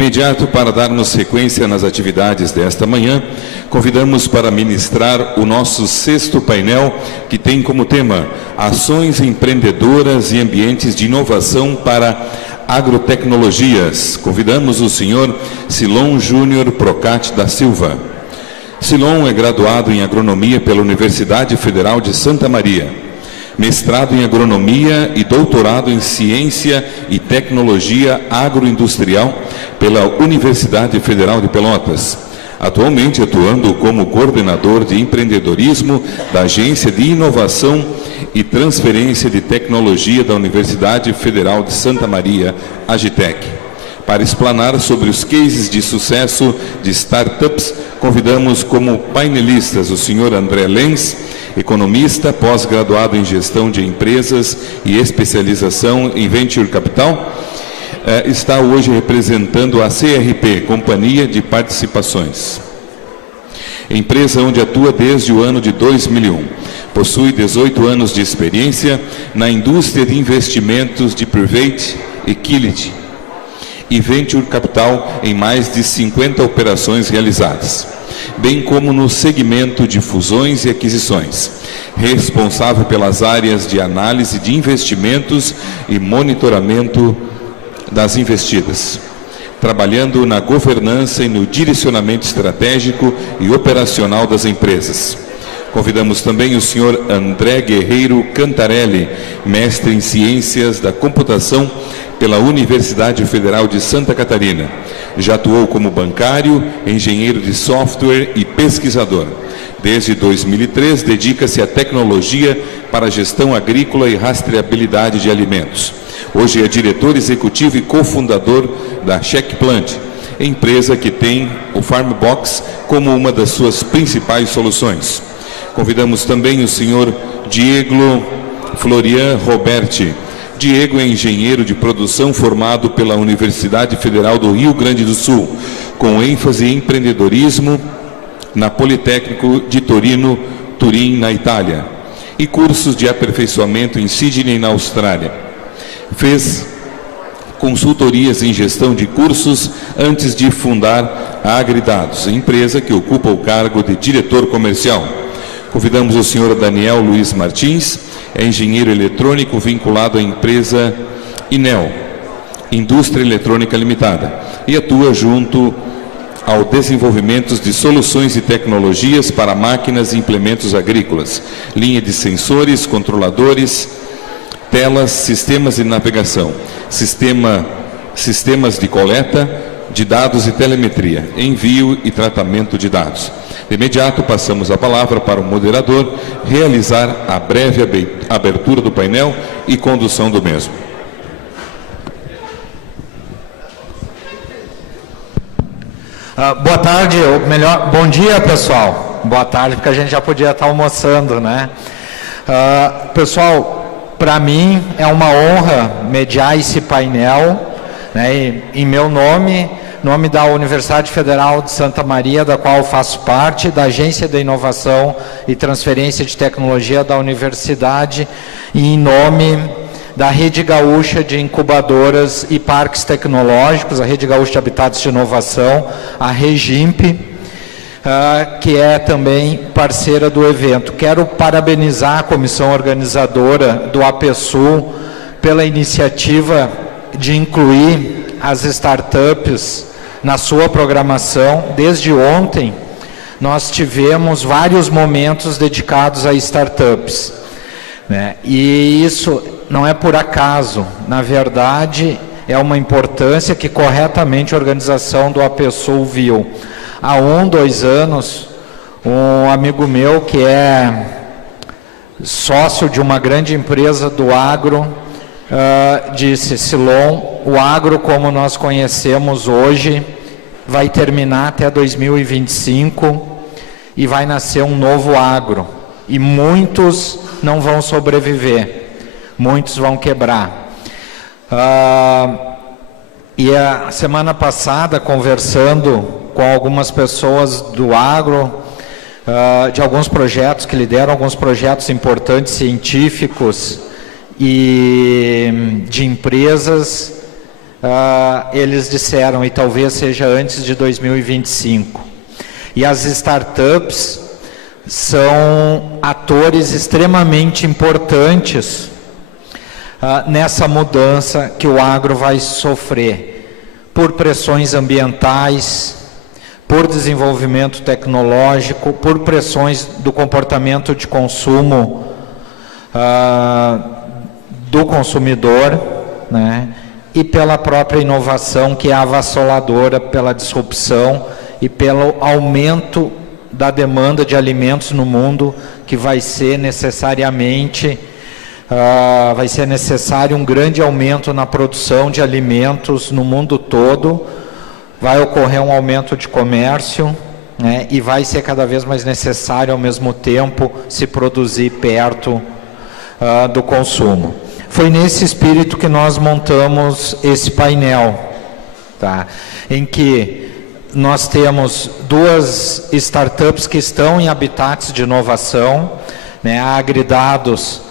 imediato, para darmos sequência nas atividades desta manhã, convidamos para ministrar o nosso 6º painel, que tem como tema Ações empreendedoras e ambientes de inovação para agrotecnologias. Convidamos o senhor Silon Júnior Procati da Silva. Silon é graduado em agronomia pela Universidade Federal de Santa Maria, mestrado em agronomia e doutorado em ciência e tecnologia agroindustrial pela Universidade Federal de Pelotas. Atualmente atuando como coordenador de empreendedorismo da Agência de Inovação e Transferência de Tecnologia da Universidade Federal de Santa Maria, Agitec. Para explanar sobre os cases de sucesso de startups, convidamos como painelistas o senhor André Lenz, economista, pós-graduado em gestão de empresas e especialização em Venture Capital. Está hoje representando a CRP, Companhia de Participações, empresa onde atua desde o ano de 2001. Possui 18 anos de experiência na indústria de investimentos de Private Equity e Venture Capital em mais de 50 operações realizadas, bem como no segmento de fusões e aquisições, responsável pelas áreas de análise de investimentos e monitoramento das investidas, trabalhando na governança e no direcionamento estratégico e operacional das empresas. Convidamos também o senhor André Guerreiro Cantarelli, mestre em Ciências da Computação pela Universidade Federal de Santa Catarina. Já atuou como bancário, engenheiro de software e pesquisador. Desde 2003, dedica-se à tecnologia para a gestão agrícola e rastreabilidade de alimentos. Hoje é diretor executivo e cofundador da Checkplant, empresa que tem o Farmbox como uma das suas principais soluções. Convidamos também o senhor Diego Florian Roberti. Diego é engenheiro de produção formado pela Universidade Federal do Rio Grande do Sul, com ênfase em empreendedorismo na Politécnico de Torino, Turim, na Itália, e cursos de aperfeiçoamento em Sydney, na Austrália. Fez consultorias em gestão de cursos antes de fundar a Agridados, empresa que ocupa o cargo de diretor comercial. Convidamos o senhor Daniel Luiz Martins, é engenheiro eletrônico vinculado à empresa Inel, Indústria Eletrônica Limitada, e atua junto ao desenvolvimento de soluções e tecnologias para máquinas e implementos agrícolas, linha de sensores, controladores, telas, sistemas de navegação, sistemas de coleta de dados e telemetria, envio e tratamento de dados. De imediato, passamos a palavra para o moderador realizar a breve abertura do painel e condução do mesmo. Boa tarde, ou melhor, bom dia, pessoal. Boa tarde, porque a gente já podia estar almoçando, né? Pessoal, para mim é uma honra mediar esse painel, né, em meu nome da Universidade Federal de Santa Maria, da qual faço parte, da Agência de Inovação e Transferência de Tecnologia da Universidade, e em nome da Rede Gaúcha de Incubadoras e Parques Tecnológicos, a Rede Gaúcha de Habitats de Inovação, a REGIMP, que é também parceira do evento. Quero parabenizar a comissão organizadora do APSul pela iniciativa de incluir as startups na sua programação. Desde ontem, nós tivemos vários momentos dedicados a startups, né? E isso não é por acaso, na verdade, é uma importância que corretamente a organização do APSul viu. Há 2 anos, um amigo meu que é sócio de uma grande empresa do agro, disse: Silon, o agro como nós conhecemos hoje vai terminar até 2025 e vai nascer um novo agro, e muitos não vão sobreviver, muitos vão quebrar. E a semana passada, conversando com algumas pessoas do agro, de alguns projetos que lideram alguns projetos importantes científicos e de empresas, eles disseram, e talvez seja antes de 2025. E as startups são atores extremamente importantes nessa mudança que o agro vai sofrer, por pressões ambientais, por desenvolvimento tecnológico, por pressões do comportamento de consumo do consumidor, né? E pela própria inovação, que é avassaladora, pela disrupção e pelo aumento da demanda de alimentos no mundo, que vai ser necessariamente, vai ser necessário um grande aumento na produção de alimentos no mundo todo, vai ocorrer um aumento de comércio, né, e vai ser cada vez mais necessário, ao mesmo tempo, se produzir perto do consumo. Foi nesse espírito que nós montamos esse painel, tá? Em que nós temos duas startups que estão em habitats de inovação, né? A Agridados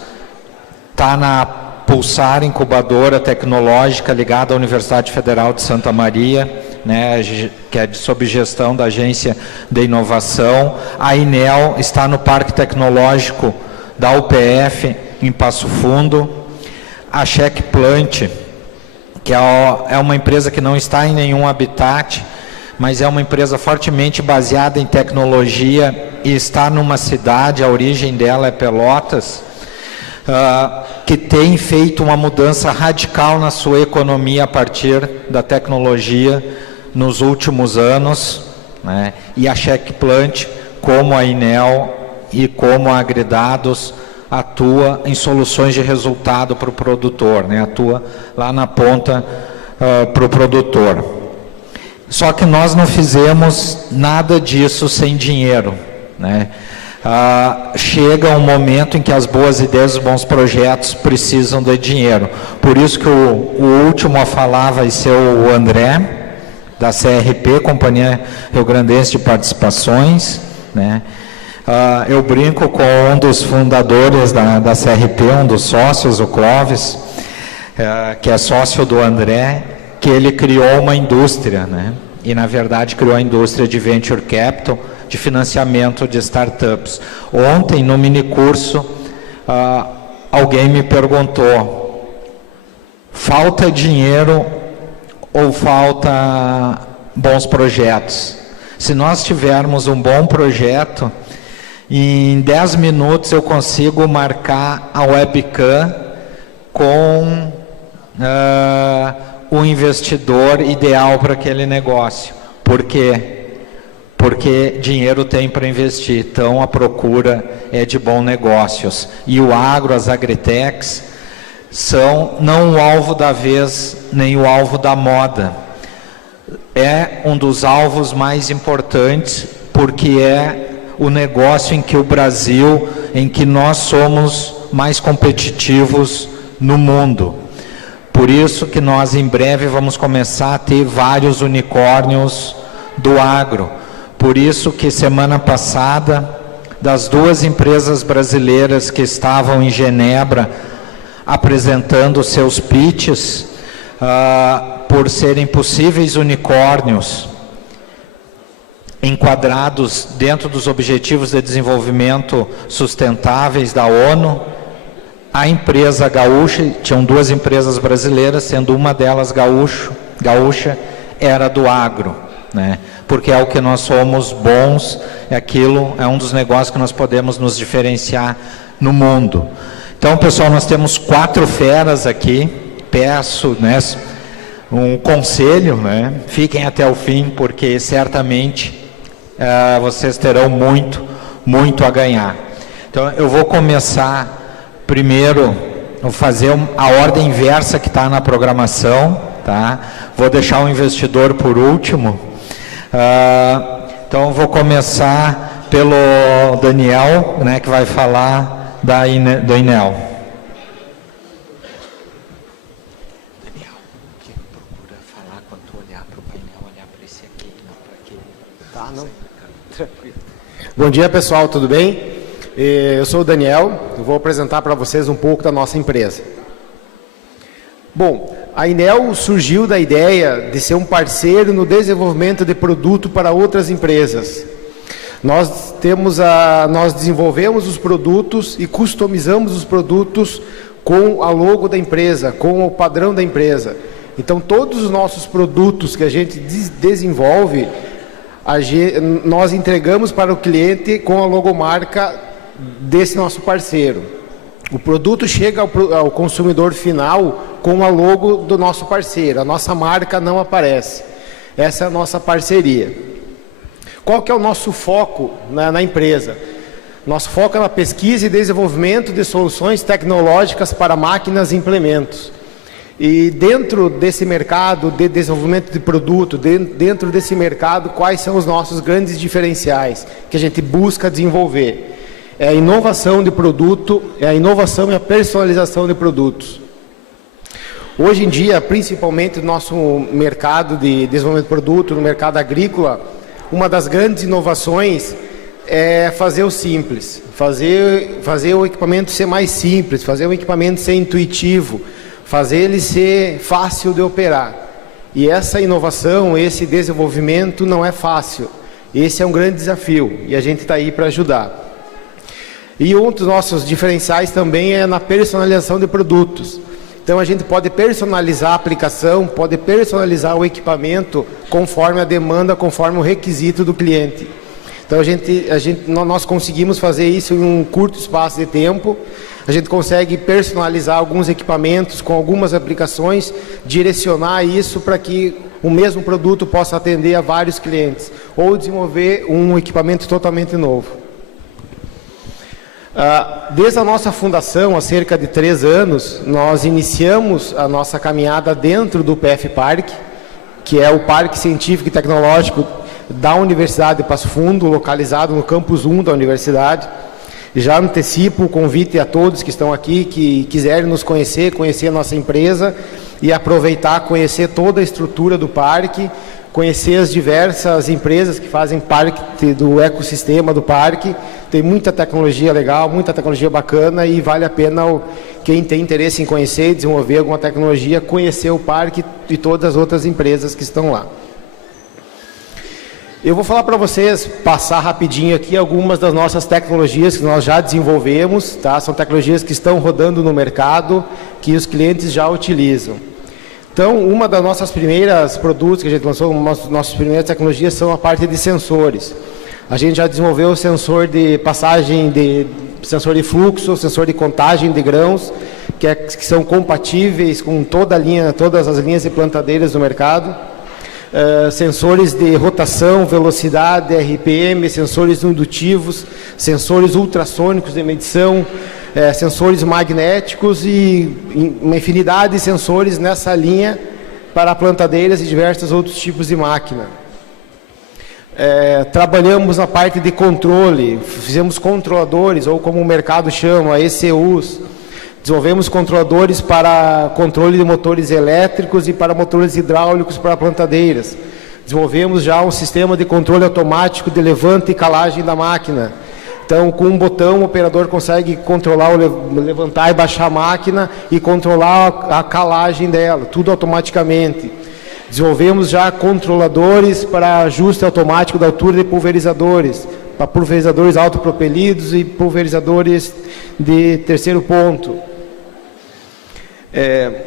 está na Pulsar Incubadora Tecnológica ligada à Universidade Federal de Santa Maria, né? Que é sob gestão da Agência de Inovação. A Inel está no Parque Tecnológico da UPF, em Passo Fundo. A Checkplant, que é uma empresa que não está em nenhum habitat, mas é uma empresa fortemente baseada em tecnologia e está numa cidade, a origem dela é Pelotas, que tem feito uma mudança radical na sua economia a partir da tecnologia nos últimos anos, né? E a Checkplant, como a Inel e como a Agridados, atua em soluções de resultado para o produtor, né? Atua lá na ponta para o produtor. Só que nós não fizemos nada disso sem dinheiro, né? Chega um momento em que as boas ideias, os bons projetos precisam de dinheiro. Por isso que o último a falar vai ser o André, da CRP, Companhia Rio Grandense de Participações, né? Eu brinco com um dos fundadores da CRP, um dos sócios, o Clóvis, que é sócio do André, que ele criou uma indústria, né? E na verdade criou a indústria de Venture Capital, de financiamento de startups. Ontem, no minicurso, alguém me perguntou, falta dinheiro ou falta bons projetos? Se nós tivermos um bom projeto, em 10 minutos eu consigo marcar a webcam com o investidor ideal para aquele negócio. Por quê? Porque dinheiro tem para investir, então a procura é de bons negócios. E o agro, as agritechs, são não o alvo da vez, nem o alvo da moda. É um dos alvos mais importantes, porque é o negócio em que o Brasil, em que nós somos mais competitivos no mundo. Por isso que nós em breve vamos começar a ter vários unicórnios do agro. Por isso que semana passada, das duas empresas brasileiras que estavam em Genebra apresentando seus pitches, por serem possíveis unicórnios enquadrados dentro dos Objetivos de Desenvolvimento Sustentáveis da ONU, a empresa gaúcha, tinham duas empresas brasileiras, sendo uma delas gaúcha, era do agro, né? Porque é o que nós somos bons, é um dos negócios que nós podemos nos diferenciar no mundo. Então, pessoal, nós temos 4 feras aqui. Peço, né, um conselho, né? Fiquem até o fim, porque certamente vocês terão muito a ganhar. Então, eu vou começar primeiro, vou fazer a ordem inversa que está na programação, tá? Vou deixar o investidor por último. Então, vou começar pelo Daniel, né, que vai falar do Inel. Daniel, procura falar quando tu olhar para o painel, olhar para esse aqui, não para aquele. Tá, não. Tranquilo. Bom dia, pessoal, tudo bem? Eu sou o Daniel, eu vou apresentar para vocês um pouco da nossa empresa. Bom, a Inel surgiu da ideia de ser um parceiro no desenvolvimento de produto para outras empresas. Nós desenvolvemos os produtos e customizamos os produtos com a logo da empresa, com o padrão da empresa. Então, todos os nossos produtos que a gente desenvolve, nós entregamos para o cliente com a logomarca desse nosso parceiro. O produto chega ao consumidor final com a logo do nosso parceiro, a nossa marca não aparece. Essa é a nossa parceria. Qual que é o nosso foco na empresa? Nosso foco é na pesquisa e desenvolvimento de soluções tecnológicas para máquinas e implementos. E dentro desse mercado de desenvolvimento de produto, dentro desse mercado, quais são os nossos grandes diferenciais que a gente busca desenvolver? É a inovação de produto, é a inovação e a personalização de produtos. Hoje em dia, principalmente no nosso mercado de desenvolvimento de produto, no mercado agrícola, uma das grandes inovações é fazer o simples, fazer o equipamento ser mais simples, fazer o equipamento ser intuitivo, fazer ele ser fácil de operar. E essa inovação, esse desenvolvimento não é fácil. Esse é um grande desafio e a gente está aí para ajudar. E um dos nossos diferenciais também é na personalização de produtos. Então a gente pode personalizar a aplicação, pode personalizar o equipamento conforme a demanda, conforme o requisito do cliente. Então nós conseguimos fazer isso em um curto espaço de tempo. A gente consegue personalizar alguns equipamentos com algumas aplicações, direcionar isso para que o mesmo produto possa atender a vários clientes, ou desenvolver um equipamento totalmente novo. Desde a nossa fundação, há cerca de 3 anos, nós iniciamos a nossa caminhada dentro do PF Park, que é o Parque Científico e Tecnológico da Universidade de Passo Fundo, localizado no campus 1 da universidade. Já antecipo o convite a todos que estão aqui, que quiserem nos conhecer a nossa empresa e aproveitar, conhecer toda a estrutura do parque, conhecer as diversas empresas que fazem parte do ecossistema do parque. Tem muita tecnologia legal, muita tecnologia bacana e vale a pena quem tem interesse em conhecer e desenvolver alguma tecnologia, conhecer o parque e todas as outras empresas que estão lá. Eu vou falar para vocês, passar rapidinho aqui algumas das nossas tecnologias que nós já desenvolvemos, tá? São tecnologias que estão rodando no mercado, que os clientes já utilizam. Então, uma das nossas primeiras produtos que a gente lançou, nossas primeiras tecnologias são a parte de sensores. A gente já desenvolveu o sensor de passagem, sensor de fluxo, sensor de contagem de grãos, que são compatíveis com todas as linhas de plantadeiras do mercado. Sensores de rotação, velocidade, RPM, sensores indutivos, sensores ultrassônicos de medição, sensores magnéticos e uma infinidade de sensores nessa linha para plantadeiras e diversos outros tipos de máquina. Trabalhamos na parte de controle, fizemos controladores, ou como o mercado chama, ECUs. Desenvolvemos controladores para controle de motores elétricos e para motores hidráulicos para plantadeiras. Desenvolvemos já um sistema de controle automático de levante e calagem da máquina. Então, com um botão, o operador consegue controlar, levantar e baixar a máquina e controlar a calagem dela, tudo automaticamente. Desenvolvemos já controladores para ajuste automático da altura de pulverizadores, para pulverizadores autopropelidos e pulverizadores de terceiro ponto.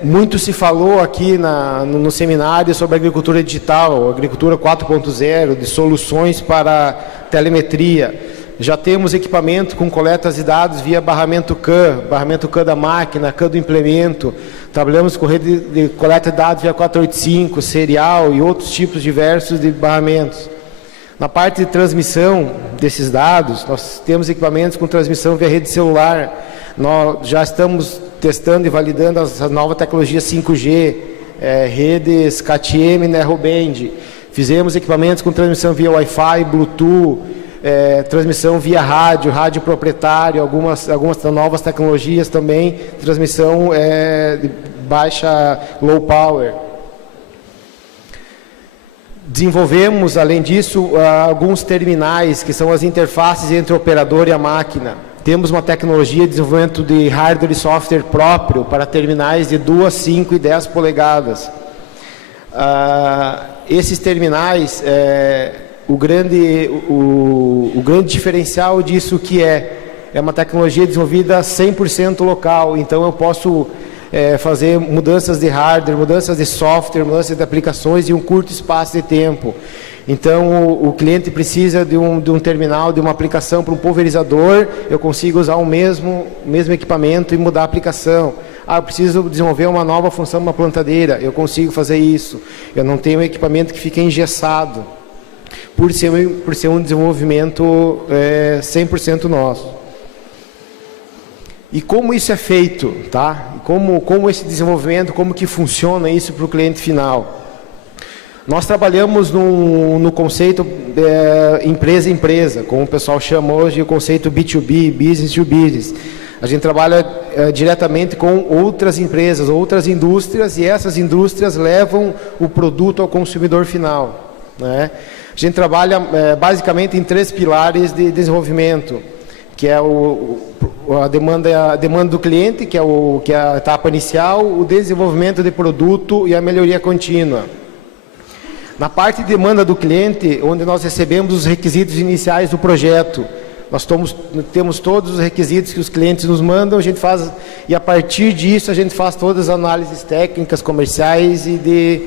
Muito se falou aqui no seminário sobre agricultura digital, agricultura 4.0, de soluções para telemetria. Já temos equipamento com coletas de dados via barramento CAN da máquina, CAN do implemento. Trabalhamos com rede de coleta de dados via 485, serial e outros tipos diversos de barramentos. Na parte de transmissão desses dados, nós temos equipamentos com transmissão via rede celular. Nós já estamos testando e validando as novas tecnologias 5G, redes KTM, Narrowband. Fizemos equipamentos com transmissão via Wi-Fi, Bluetooth, transmissão via rádio proprietário, algumas novas tecnologias também, transmissão de baixa, low power. Desenvolvemos, além disso, alguns terminais, que são as interfaces entre o operador e a máquina. Temos uma tecnologia de desenvolvimento de hardware e software próprio para terminais de 2, 5 e 10 polegadas. Esses terminais, o grande diferencial disso que é uma tecnologia desenvolvida 100% local, então eu posso fazer mudanças de hardware, mudanças de software, mudanças de aplicações em um curto espaço de tempo. Então, o cliente precisa de um terminal, de uma aplicação para um pulverizador, eu consigo usar o mesmo equipamento e mudar a aplicação. Eu preciso desenvolver uma nova função numa plantadeira, eu consigo fazer isso. Eu não tenho um equipamento que fica engessado, por ser um desenvolvimento 100% nosso. E como isso é feito, tá? Como esse desenvolvimento, como que funciona isso para o cliente final? Nós trabalhamos no conceito empresa a empresa, como o pessoal chama hoje o conceito B2B, Business to Business. A gente trabalha diretamente com outras empresas, outras indústrias, e essas indústrias levam o produto ao consumidor final, né? A gente trabalha basicamente em 3 pilares de desenvolvimento, que é a demanda do cliente, que é a etapa inicial, o desenvolvimento de produto e a melhoria contínua. Na parte de demanda do cliente, onde nós recebemos os requisitos iniciais do projeto, nós temos todos os requisitos que os clientes nos mandam, a gente faz, e a partir disso a gente faz todas as análises técnicas, comerciais e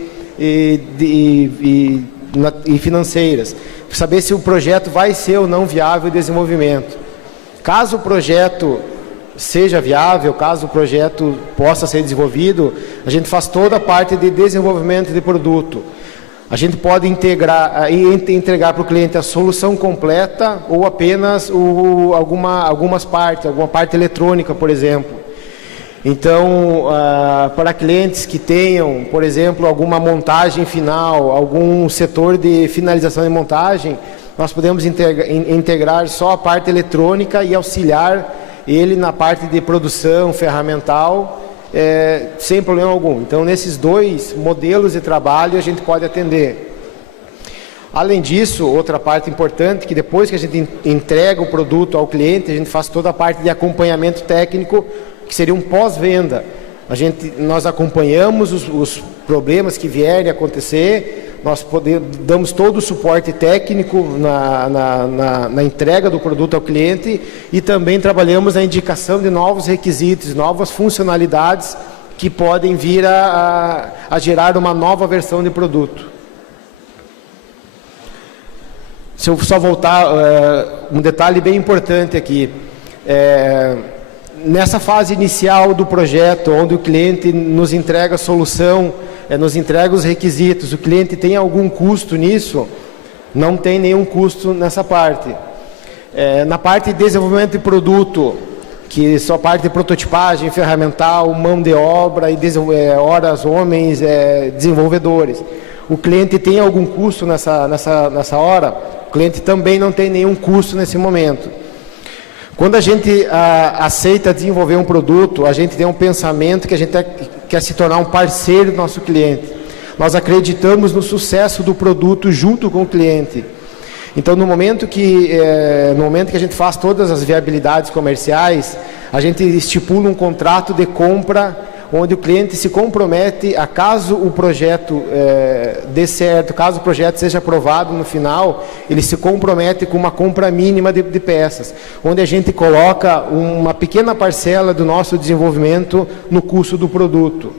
financeiras, para saber se o projeto vai ser ou não viável de desenvolvimento. Caso o projeto seja viável, caso o projeto possa ser desenvolvido, a gente faz toda a parte de desenvolvimento de produto. A gente pode entregar para o cliente a solução completa ou apenas alguma parte eletrônica, por exemplo. Então, para clientes que tenham, por exemplo, alguma montagem final, algum setor de finalização de montagem, nós podemos integrar só a parte eletrônica e auxiliar ele na parte de produção ferramental, sem problema algum. Então, nesses 2 modelos de trabalho, a gente pode atender. Além disso, outra parte importante, que depois que a gente entrega o produto ao cliente, a gente faz toda a parte de acompanhamento técnico, que seria um pós-venda. Nós acompanhamos os problemas que vierem a acontecer, nós damos todo o suporte técnico na entrega do produto ao cliente e também trabalhamos na indicação de novos requisitos, novas funcionalidades que podem vir a gerar uma nova versão de produto. Se eu só voltar, um detalhe bem importante aqui. Nessa fase inicial do projeto, onde o cliente nos entrega a solução, nos entrega os requisitos, o cliente tem algum custo nisso? Não tem nenhum custo nessa parte. Na parte de desenvolvimento de produto, que só parte de prototipagem, ferramental, mão de obra, e horas, homens, desenvolvedores. O cliente tem algum custo nessa hora? O cliente também não tem nenhum custo nesse momento. Quando a gente aceita desenvolver um produto, a gente tem um pensamento que a gente quer se tornar um parceiro do nosso cliente. Nós acreditamos no sucesso do produto junto com o cliente. Então, no momento que a gente faz todas as viabilidades comerciais, a gente estipula um contrato de compra, onde o cliente se compromete a, caso o projeto dê certo, caso o projeto seja aprovado no final, ele se compromete com uma compra mínima de peças, onde a gente coloca uma pequena parcela do nosso desenvolvimento no custo do produto.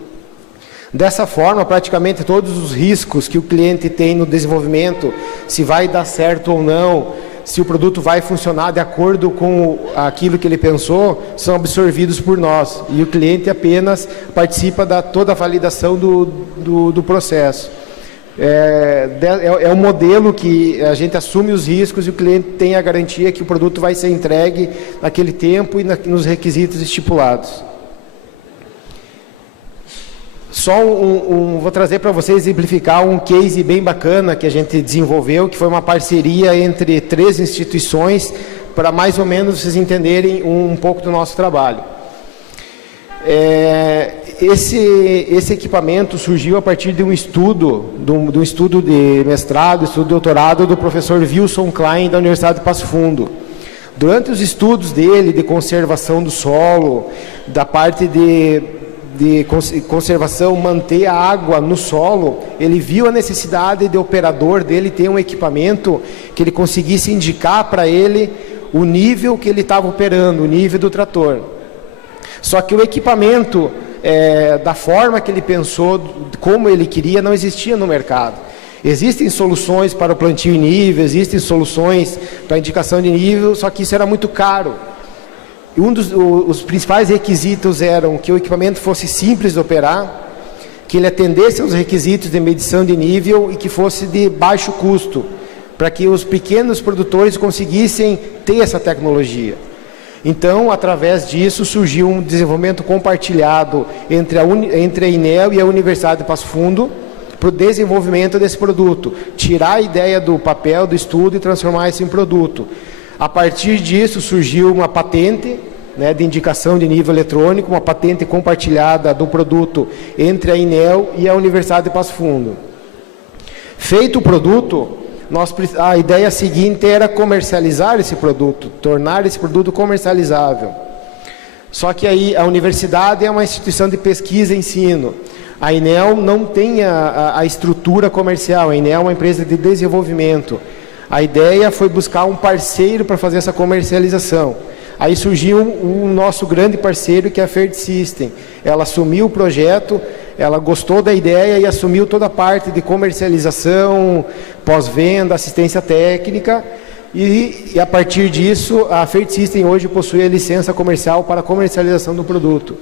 Dessa forma, praticamente todos os riscos que o cliente tem no desenvolvimento, se vai dar certo ou não, se o produto vai funcionar de acordo com aquilo que ele pensou, são absorvidos por nós. E o cliente apenas participa da toda a validação do processo. É um modelo que a gente assume os riscos e o cliente tem a garantia que o produto vai ser entregue naquele tempo e nos requisitos estipulados. Vou trazer para vocês exemplificar um case bem bacana que a gente desenvolveu, que foi uma parceria entre 3 instituições, para mais ou menos vocês entenderem um pouco do nosso trabalho. Esse equipamento surgiu a partir de um estudo de mestrado, estudo de doutorado do professor Wilson Klein, da Universidade de Passo Fundo. Durante os estudos dele de conservação do solo, da parte de conservação, manter a água no solo, ele viu a necessidade de operador dele ter um equipamento que ele conseguisse indicar para ele o nível que ele estava operando, o nível do trator. Só que o equipamento, da forma que ele pensou, como ele queria, não existia no mercado. Existem soluções para o plantio em nível, existem soluções para indicação de nível, só que isso era muito caro. Os principais requisitos eram que o equipamento fosse simples de operar, que ele atendesse aos requisitos de medição de nível e que fosse de baixo custo, para que os pequenos produtores conseguissem ter essa tecnologia. Então, através disso, surgiu um desenvolvimento compartilhado entre a INEL e a Universidade de Passo Fundo para o desenvolvimento desse produto, tirar a ideia do papel, do estudo e transformar isso em produto. A partir disso surgiu uma patente, né, de indicação de nível eletrônico, uma patente compartilhada do produto entre a INEL e a Universidade de Passo Fundo. Feito o produto, a ideia seguinte era comercializar esse produto, tornar esse produto comercializável. Só que aí a universidade é uma instituição de pesquisa e ensino. A INEL não tem a estrutura comercial, a INEL é uma empresa de desenvolvimento. A ideia foi buscar um parceiro para fazer essa comercialização. Aí surgiu o nosso grande parceiro, que é a Fert System. Ela assumiu o projeto, ela gostou da ideia e assumiu toda a parte de comercialização, pós-venda, assistência técnica. E a partir disso, a Fert System hoje possui a licença comercial para a comercialização do produto.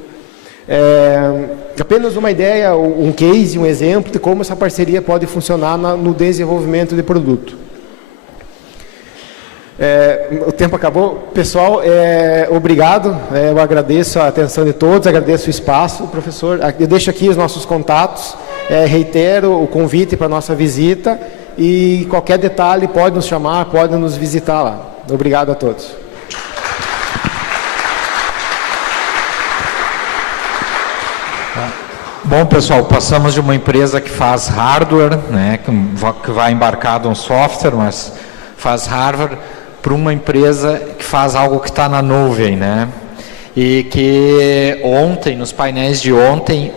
Apenas uma ideia, um case, um exemplo de como essa parceria pode funcionar no desenvolvimento de produto. O tempo acabou. Pessoal, obrigado. Eu agradeço a atenção de todos, agradeço o espaço, professor. Eu deixo aqui os nossos contatos, reitero o convite para a nossa visita e qualquer detalhe pode nos chamar, pode nos visitar lá. Obrigado a todos. Bom, pessoal, passamos de uma empresa que faz hardware, né, que vai embarcado um software, mas faz hardware, para uma empresa que faz algo que está na nuvem, né? E que ontem, nos painéis de ontem,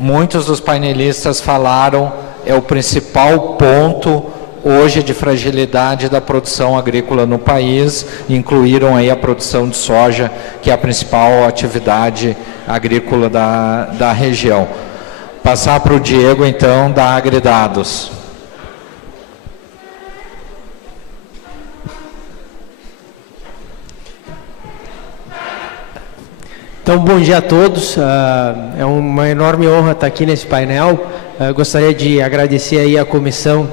muitos dos painelistas falaram, é o principal ponto hoje de fragilidade da produção agrícola no país, incluíram aí a produção de soja, que é a principal atividade agrícola da região. Passar para o Diego, então, da Agridados. Então, bom dia a todos. É uma enorme honra estar aqui nesse painel. Gostaria de agradecer aí a comissão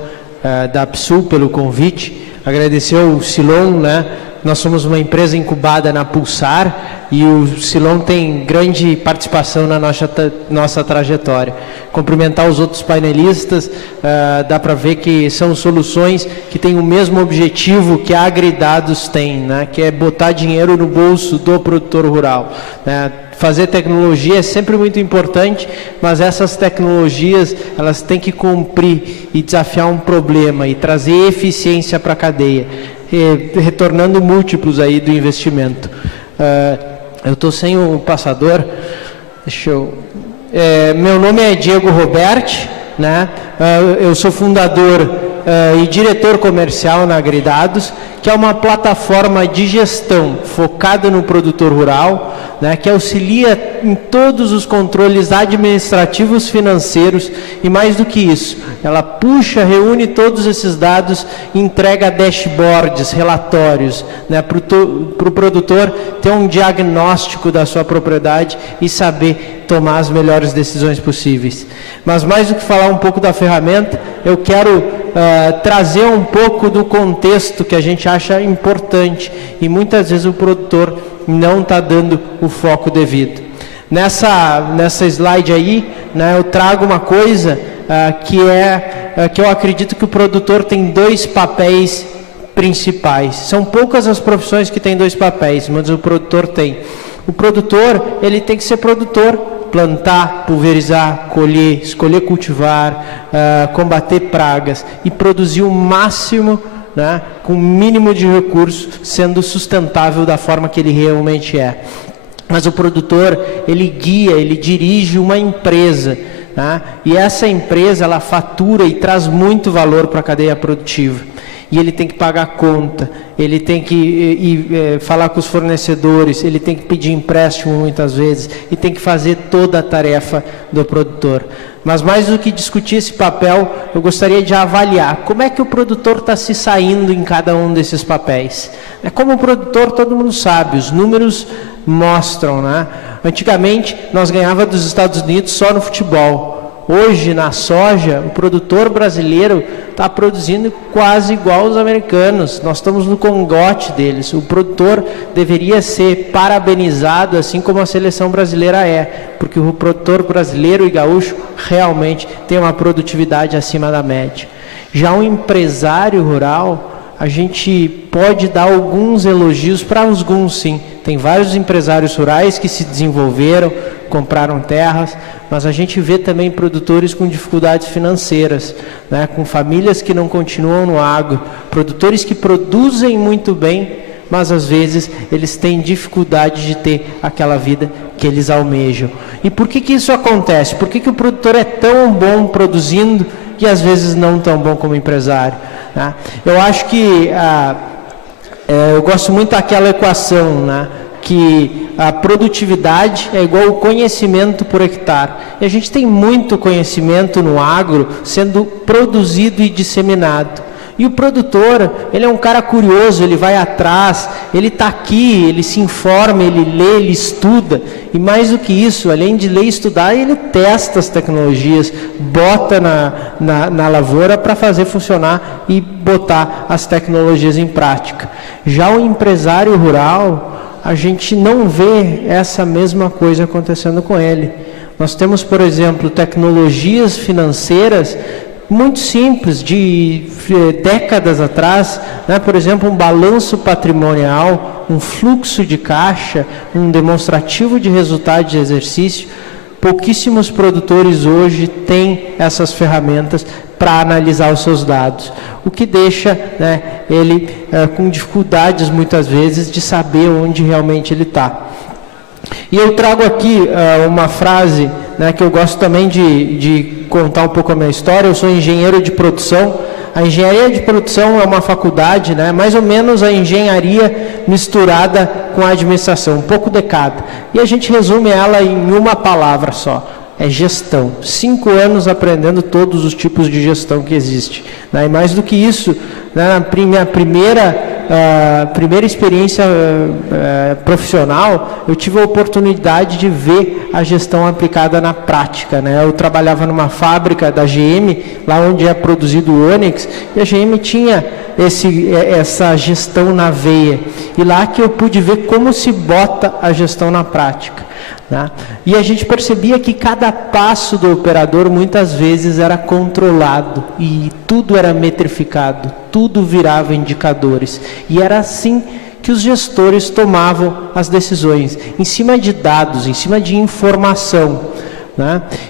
da APSU pelo convite. Agradecer ao Silon, né? Nós somos uma empresa incubada na Pulsar e o Silon tem grande participação na nossa trajetória. Cumprimentar os outros painelistas, dá para ver que são soluções que têm o mesmo objetivo que a Agridados tem, né? Que é botar dinheiro no bolso do produtor rural, né? Fazer tecnologia é sempre muito importante, mas essas tecnologias elas têm que cumprir e desafiar um problema e trazer eficiência para a cadeia, retornando múltiplos aí do investimento. Eu estou sem o passador. Meu nome é Diego Roberti, né? Eu sou fundador e diretor comercial na Agridados, que é uma plataforma de gestão focada no produtor rural, né, que auxilia em todos os controles administrativos, financeiros e mais do que isso, ela puxa, reúne todos esses dados e entrega dashboards, relatórios, né, para o produtor ter um diagnóstico da sua propriedade e saber tomar as melhores decisões possíveis. Mas mais do que falar um pouco da ferramenta, eu quero trazer um pouco do contexto que a gente acha importante e muitas vezes o produtor não está dando o foco devido. Nessa slide aí, né, eu trago uma coisa que eu acredito que o produtor tem dois papéis principais. São poucas as profissões que têm dois papéis, mas o produtor tem. O produtor, ele tem que ser produtor, plantar, pulverizar, colher, escolher cultivar, combater pragas e produzir o máximo né, com o mínimo de recursos, sendo sustentável da forma que ele realmente é. Mas o produtor, ele guia, ele dirige uma empresa, né, e essa empresa, ela fatura e traz muito valor para a cadeia produtiva. E ele tem que pagar conta, ele tem que falar com os fornecedores, ele tem que pedir empréstimo muitas vezes, e tem que fazer toda a tarefa do produtor. Mas mais do que discutir esse papel, eu gostaria de avaliar como é que o produtor está se saindo em cada um desses papéis. Como produtor, todo mundo sabe, os números mostram, né? Antigamente, nós ganhávamos dos Estados Unidos só no futebol. Hoje, na soja, o produtor brasileiro está produzindo quase igual aos americanos. Nós estamos no cangote deles. O produtor deveria ser parabenizado, assim como a seleção brasileira é, porque o produtor brasileiro e gaúcho realmente tem uma produtividade acima da média. Já o empresário rural, a gente pode dar alguns elogios para alguns, sim. Tem vários empresários rurais que se desenvolveram, compraram terras, mas a gente vê também produtores com dificuldades financeiras, né, com famílias que não continuam no agro, produtores que produzem muito bem, mas às vezes eles têm dificuldade de ter aquela vida que eles almejam. E por que isso acontece? Por que o produtor é tão bom produzindo e às vezes não tão bom como empresário? Né? Eu acho que eu gosto muito daquela equação, né, que a produtividade é igual ao conhecimento por hectare. E a gente tem muito conhecimento no agro sendo produzido e disseminado. E o produtor, ele é um cara curioso, ele vai atrás, ele está aqui, ele se informa, ele lê, ele estuda. E mais do que isso, além de ler e estudar, ele testa as tecnologias, bota na lavoura para fazer funcionar e botar as tecnologias em prática. Já o empresário rural, a gente não vê essa mesma coisa acontecendo com ele. Nós temos, por exemplo, tecnologias financeiras muito simples, de décadas atrás, né? Por exemplo, um balanço patrimonial, um fluxo de caixa, um demonstrativo de resultado de exercício. Pouquíssimos produtores hoje têm essas ferramentas para analisar os seus dados, o que deixa, né, ele com dificuldades muitas vezes de saber onde realmente ele está. E eu trago aqui uma frase, né, que eu gosto também de contar um pouco a minha história. Eu sou engenheiro de produção. A engenharia de produção é uma faculdade, né, mais ou menos a engenharia misturada com a administração, um pouco de cada. E a gente resume ela em uma palavra só: é gestão. 5 anos aprendendo todos os tipos de gestão que existe, né? E mais do que isso, né, na minha primeira experiência profissional, eu tive a oportunidade de ver a gestão aplicada na prática, né? Eu trabalhava numa fábrica da GM, lá onde é produzido o Onix, e a GM tinha essa gestão na veia. E lá que eu pude ver como se bota a gestão na prática. E a gente percebia que cada passo do operador muitas vezes era controlado e tudo era metrificado, tudo virava indicadores. E era assim que os gestores tomavam as decisões, em cima de dados, em cima de informação.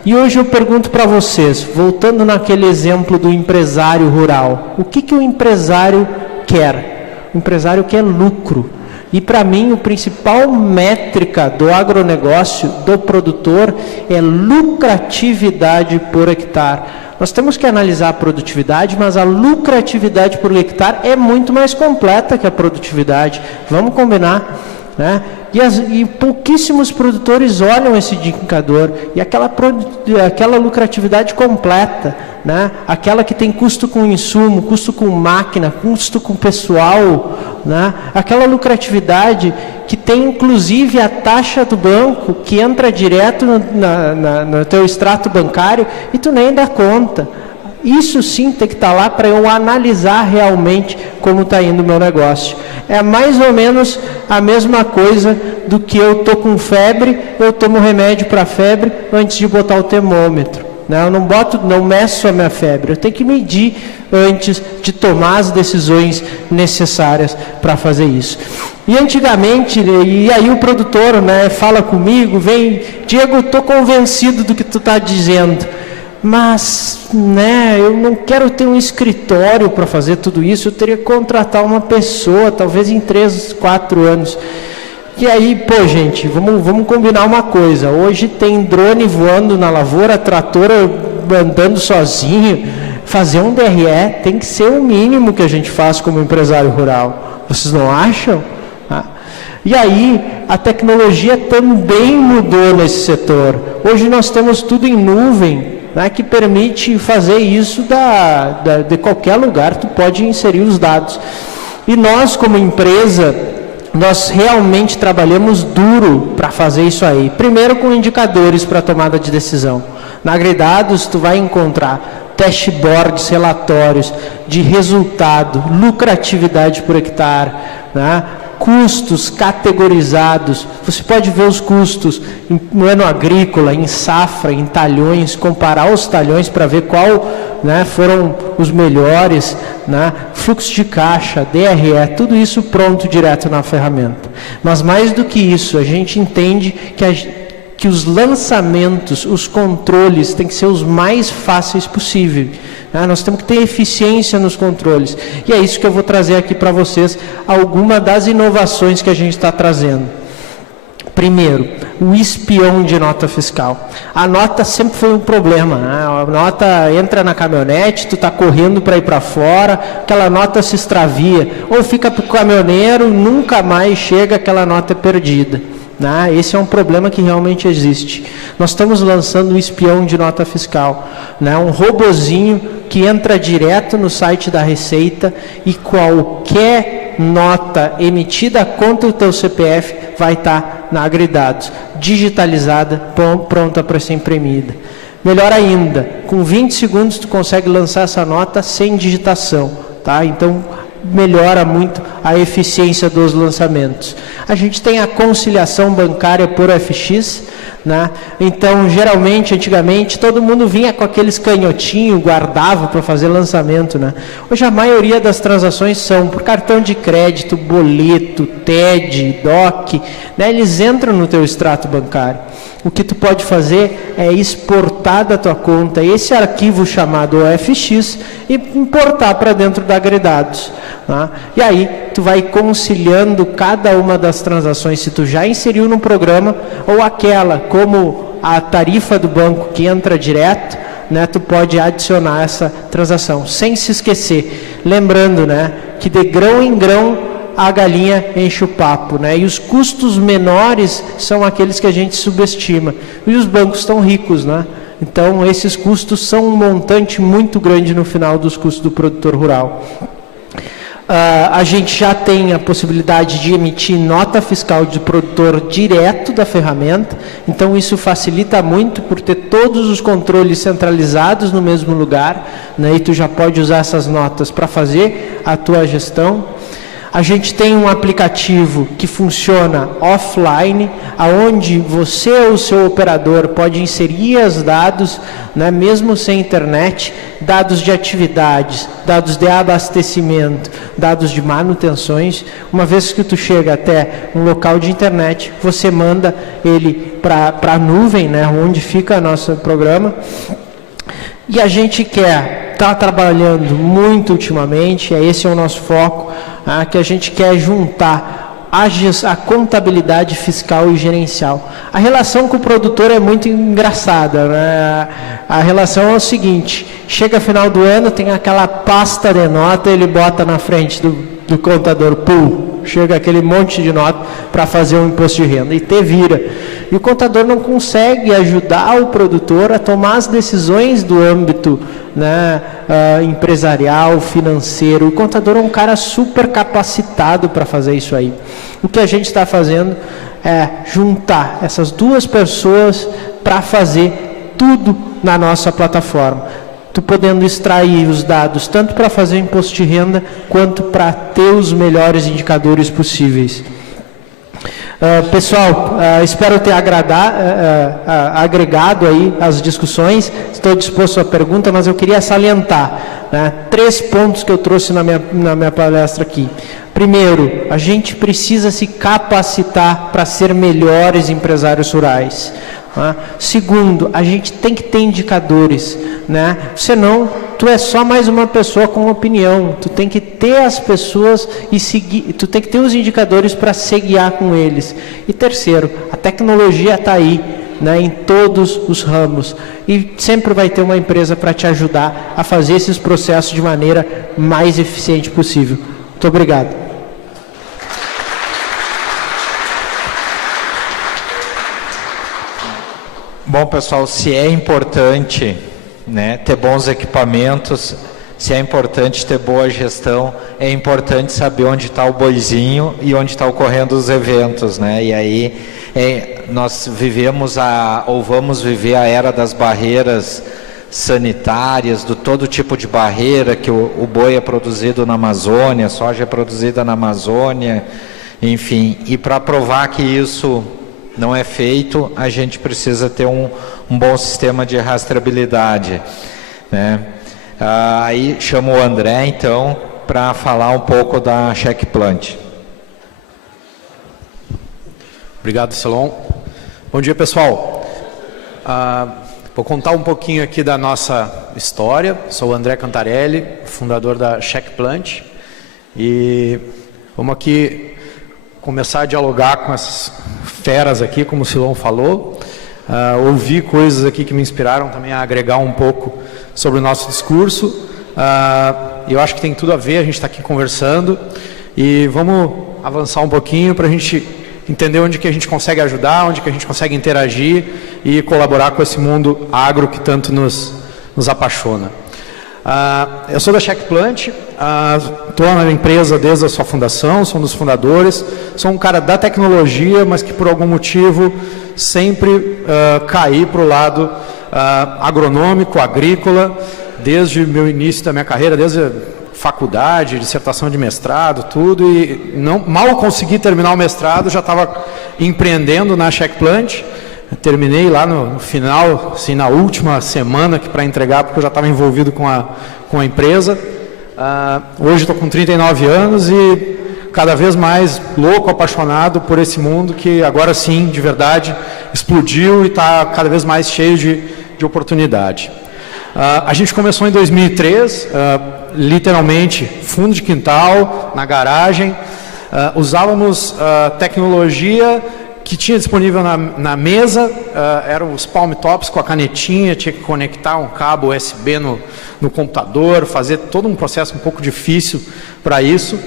E hoje eu pergunto para vocês, voltando naquele exemplo do empresário rural, o que o empresário quer? O empresário quer lucro. E para mim, a principal métrica do agronegócio, do produtor, é lucratividade por hectare. Nós temos que analisar a produtividade, mas a lucratividade por hectare é muito mais completa que a produtividade. Vamos combinar, né? E pouquíssimos produtores olham esse indicador. E aquela lucratividade completa, né? Aquela que tem custo com insumo, custo com máquina, custo com pessoal, né? Aquela lucratividade que tem inclusive a taxa do banco que entra direto no teu extrato bancário e tu nem dá conta. Isso sim tem que estar lá para eu analisar realmente como está indo o meu negócio. É mais ou menos a mesma coisa do que eu estou com febre, eu tomo remédio para febre antes de botar o termômetro. Eu não meço a minha febre, eu tenho que medir antes de tomar as decisões necessárias para fazer isso. E antigamente, e aí o produtor, né, fala comigo, vem, Diego, estou convencido do que tu está dizendo, mas, né, eu não quero ter um escritório para fazer tudo isso, eu teria que contratar uma pessoa, talvez em 3, 4 anos. E aí, pô, gente, vamos combinar uma coisa. Hoje tem drone voando na lavoura, trator andando sozinho. Fazer um DRE tem que ser o mínimo que a gente faz como empresário rural. Vocês não acham? E aí, a tecnologia também mudou nesse setor. Hoje nós temos tudo em nuvem, né, que permite fazer isso de qualquer lugar, tu pode inserir os dados. E nós, como empresa, nós realmente trabalhamos duro para fazer isso aí. Primeiro com indicadores para tomada de decisão. Na AgriDados tu vai encontrar dashboards, relatórios de resultado, lucratividade por hectare, né? Custos categorizados. Você pode ver os custos no ano agrícola, em safra, em talhões, comparar os talhões para ver qual, né, foram os melhores, né, fluxo de caixa, DRE, tudo isso pronto direto na ferramenta. Mas mais do que isso, a gente entende que os lançamentos, os controles têm que ser os mais fáceis possível. Nós temos que ter eficiência nos controles. E é isso que eu vou trazer aqui para vocês, algumas das inovações que a gente está trazendo. Primeiro, o espião de nota fiscal. A nota sempre foi um problema. A nota entra na caminhonete, tu está correndo para ir para fora, aquela nota se extravia. Ou fica para o caminhoneiro, nunca mais chega, aquela nota é perdida. Esse é um problema que realmente existe. Nós estamos lançando o espião de nota fiscal, um robozinho que entra direto no site da Receita e qualquer nota emitida contra o teu CPF vai estar na AgriDados, digitalizada, pronta para ser imprimida. Melhor ainda, com 20 segundos tu consegue lançar essa nota sem digitação, tá? Então melhora muito a eficiência dos lançamentos. A gente tem a conciliação bancária por FX, né? Então, geralmente, antigamente, todo mundo vinha com aqueles canhotinhos, guardava para fazer lançamento, né? Hoje a maioria das transações são por cartão de crédito, boleto, TED, DOC, né? Eles entram no teu extrato bancário. O que tu pode fazer é exportar da tua conta esse arquivo chamado OFX e importar para dentro da AgriDados. Tá? E aí tu vai conciliando cada uma das transações, se tu já inseriu no programa, ou aquela, como a tarifa do banco que entra direto, né, tu pode adicionar essa transação, sem se esquecer. Lembrando, né, que de grão em grão a galinha enche o papo, né? E os custos menores são aqueles que a gente subestima. E os bancos estão ricos, né? Então, esses custos são um montante muito grande no final dos custos do produtor rural. A gente já tem a possibilidade de emitir nota fiscal de produtor direto da ferramenta, então isso facilita muito por ter todos os controles centralizados no mesmo lugar, né? E tu já pode usar essas notas para fazer a tua gestão. A gente tem um aplicativo que funciona offline, aonde você ou o seu operador pode inserir os dados, né, mesmo sem internet, dados de atividades, dados de abastecimento, dados de manutenções. Uma vez que tu chega até um local de internet, você manda ele para a nuvem, né, onde fica o nosso programa. E a gente está trabalhando muito ultimamente, esse é o nosso foco, que a gente quer juntar a contabilidade fiscal e gerencial. A relação com o produtor é muito engraçada, né? A relação é o seguinte: chega final do ano, tem aquela pasta de nota, ele bota na frente do contador, chega aquele monte de nota para fazer um imposto de renda, e te vira. E o contador não consegue ajudar o produtor a tomar as decisões do âmbito, né, empresarial, financeiro. O contador é um cara super capacitado para fazer isso aí. O que a gente está fazendo é juntar essas duas pessoas para fazer tudo na nossa plataforma. Tu podendo extrair os dados tanto para fazer imposto de renda quanto para ter os melhores indicadores possíveis. Pessoal, espero ter agregado aí as discussões. Estou disposto à pergunta, mas eu queria salientar, né, 3 pontos que eu trouxe na minha palestra aqui. Primeiro, a gente precisa se capacitar para ser melhores empresários rurais. Né? Segundo, a gente tem que ter indicadores, né? Senão, tu é só mais uma pessoa com opinião. Tu tem que ter as pessoas e seguir, tu tem que ter os indicadores para se guiar com eles. E terceiro, a tecnologia está aí, né, em todos os ramos. E sempre vai ter uma empresa para te ajudar a fazer esses processos de maneira mais eficiente possível. Muito obrigado. Bom, pessoal, se é importante, né, ter bons equipamentos, se é importante ter boa gestão, é importante saber onde está o boizinho e onde está ocorrendo os eventos, né? E aí nós vivemos ou vamos viver a era das barreiras sanitárias, do todo tipo de barreira, que o boi é produzido na Amazônia, a soja é produzida na Amazônia, enfim. E para provar que isso não é feito, a gente precisa ter um bom sistema de rastreabilidade, né? Aí chamo o André, então, para falar um pouco da Checkplant. Obrigado, Celon. Bom dia, pessoal. Vou contar um pouquinho aqui da nossa história. Sou o André Cantarelli, fundador da Checkplant, e vamos aqui começar a dialogar com essas feras aqui, como o Silon falou, ouvi coisas aqui que me inspiraram também a agregar um pouco sobre o nosso discurso. Eu acho que tem tudo a ver, a gente está aqui conversando, e vamos avançar um pouquinho para a gente entender onde que a gente consegue ajudar, onde que a gente consegue interagir e colaborar com esse mundo agro que tanto nos apaixona. Eu sou da Checkplant, estou na empresa desde a sua fundação, sou um dos fundadores, sou um cara da tecnologia, mas que por algum motivo sempre caí para o lado agronômico, agrícola, desde o meu início da minha carreira, desde a faculdade, dissertação de mestrado, tudo, e mal consegui terminar o mestrado, já estava empreendendo na Checkplant. Terminei lá no final, assim, na última semana para entregar, porque eu já estava envolvido com a empresa. Hoje estou com 39 anos e cada vez mais louco, apaixonado por esse mundo que agora sim, de verdade, explodiu e está cada vez mais cheio de oportunidade. A gente começou em 2003, literalmente fundo de quintal, na garagem. Usávamos tecnologia que tinha disponível na mesa, eram os palm tops com a canetinha, tinha que conectar um cabo USB no computador, fazer todo um processo um pouco difícil para isso,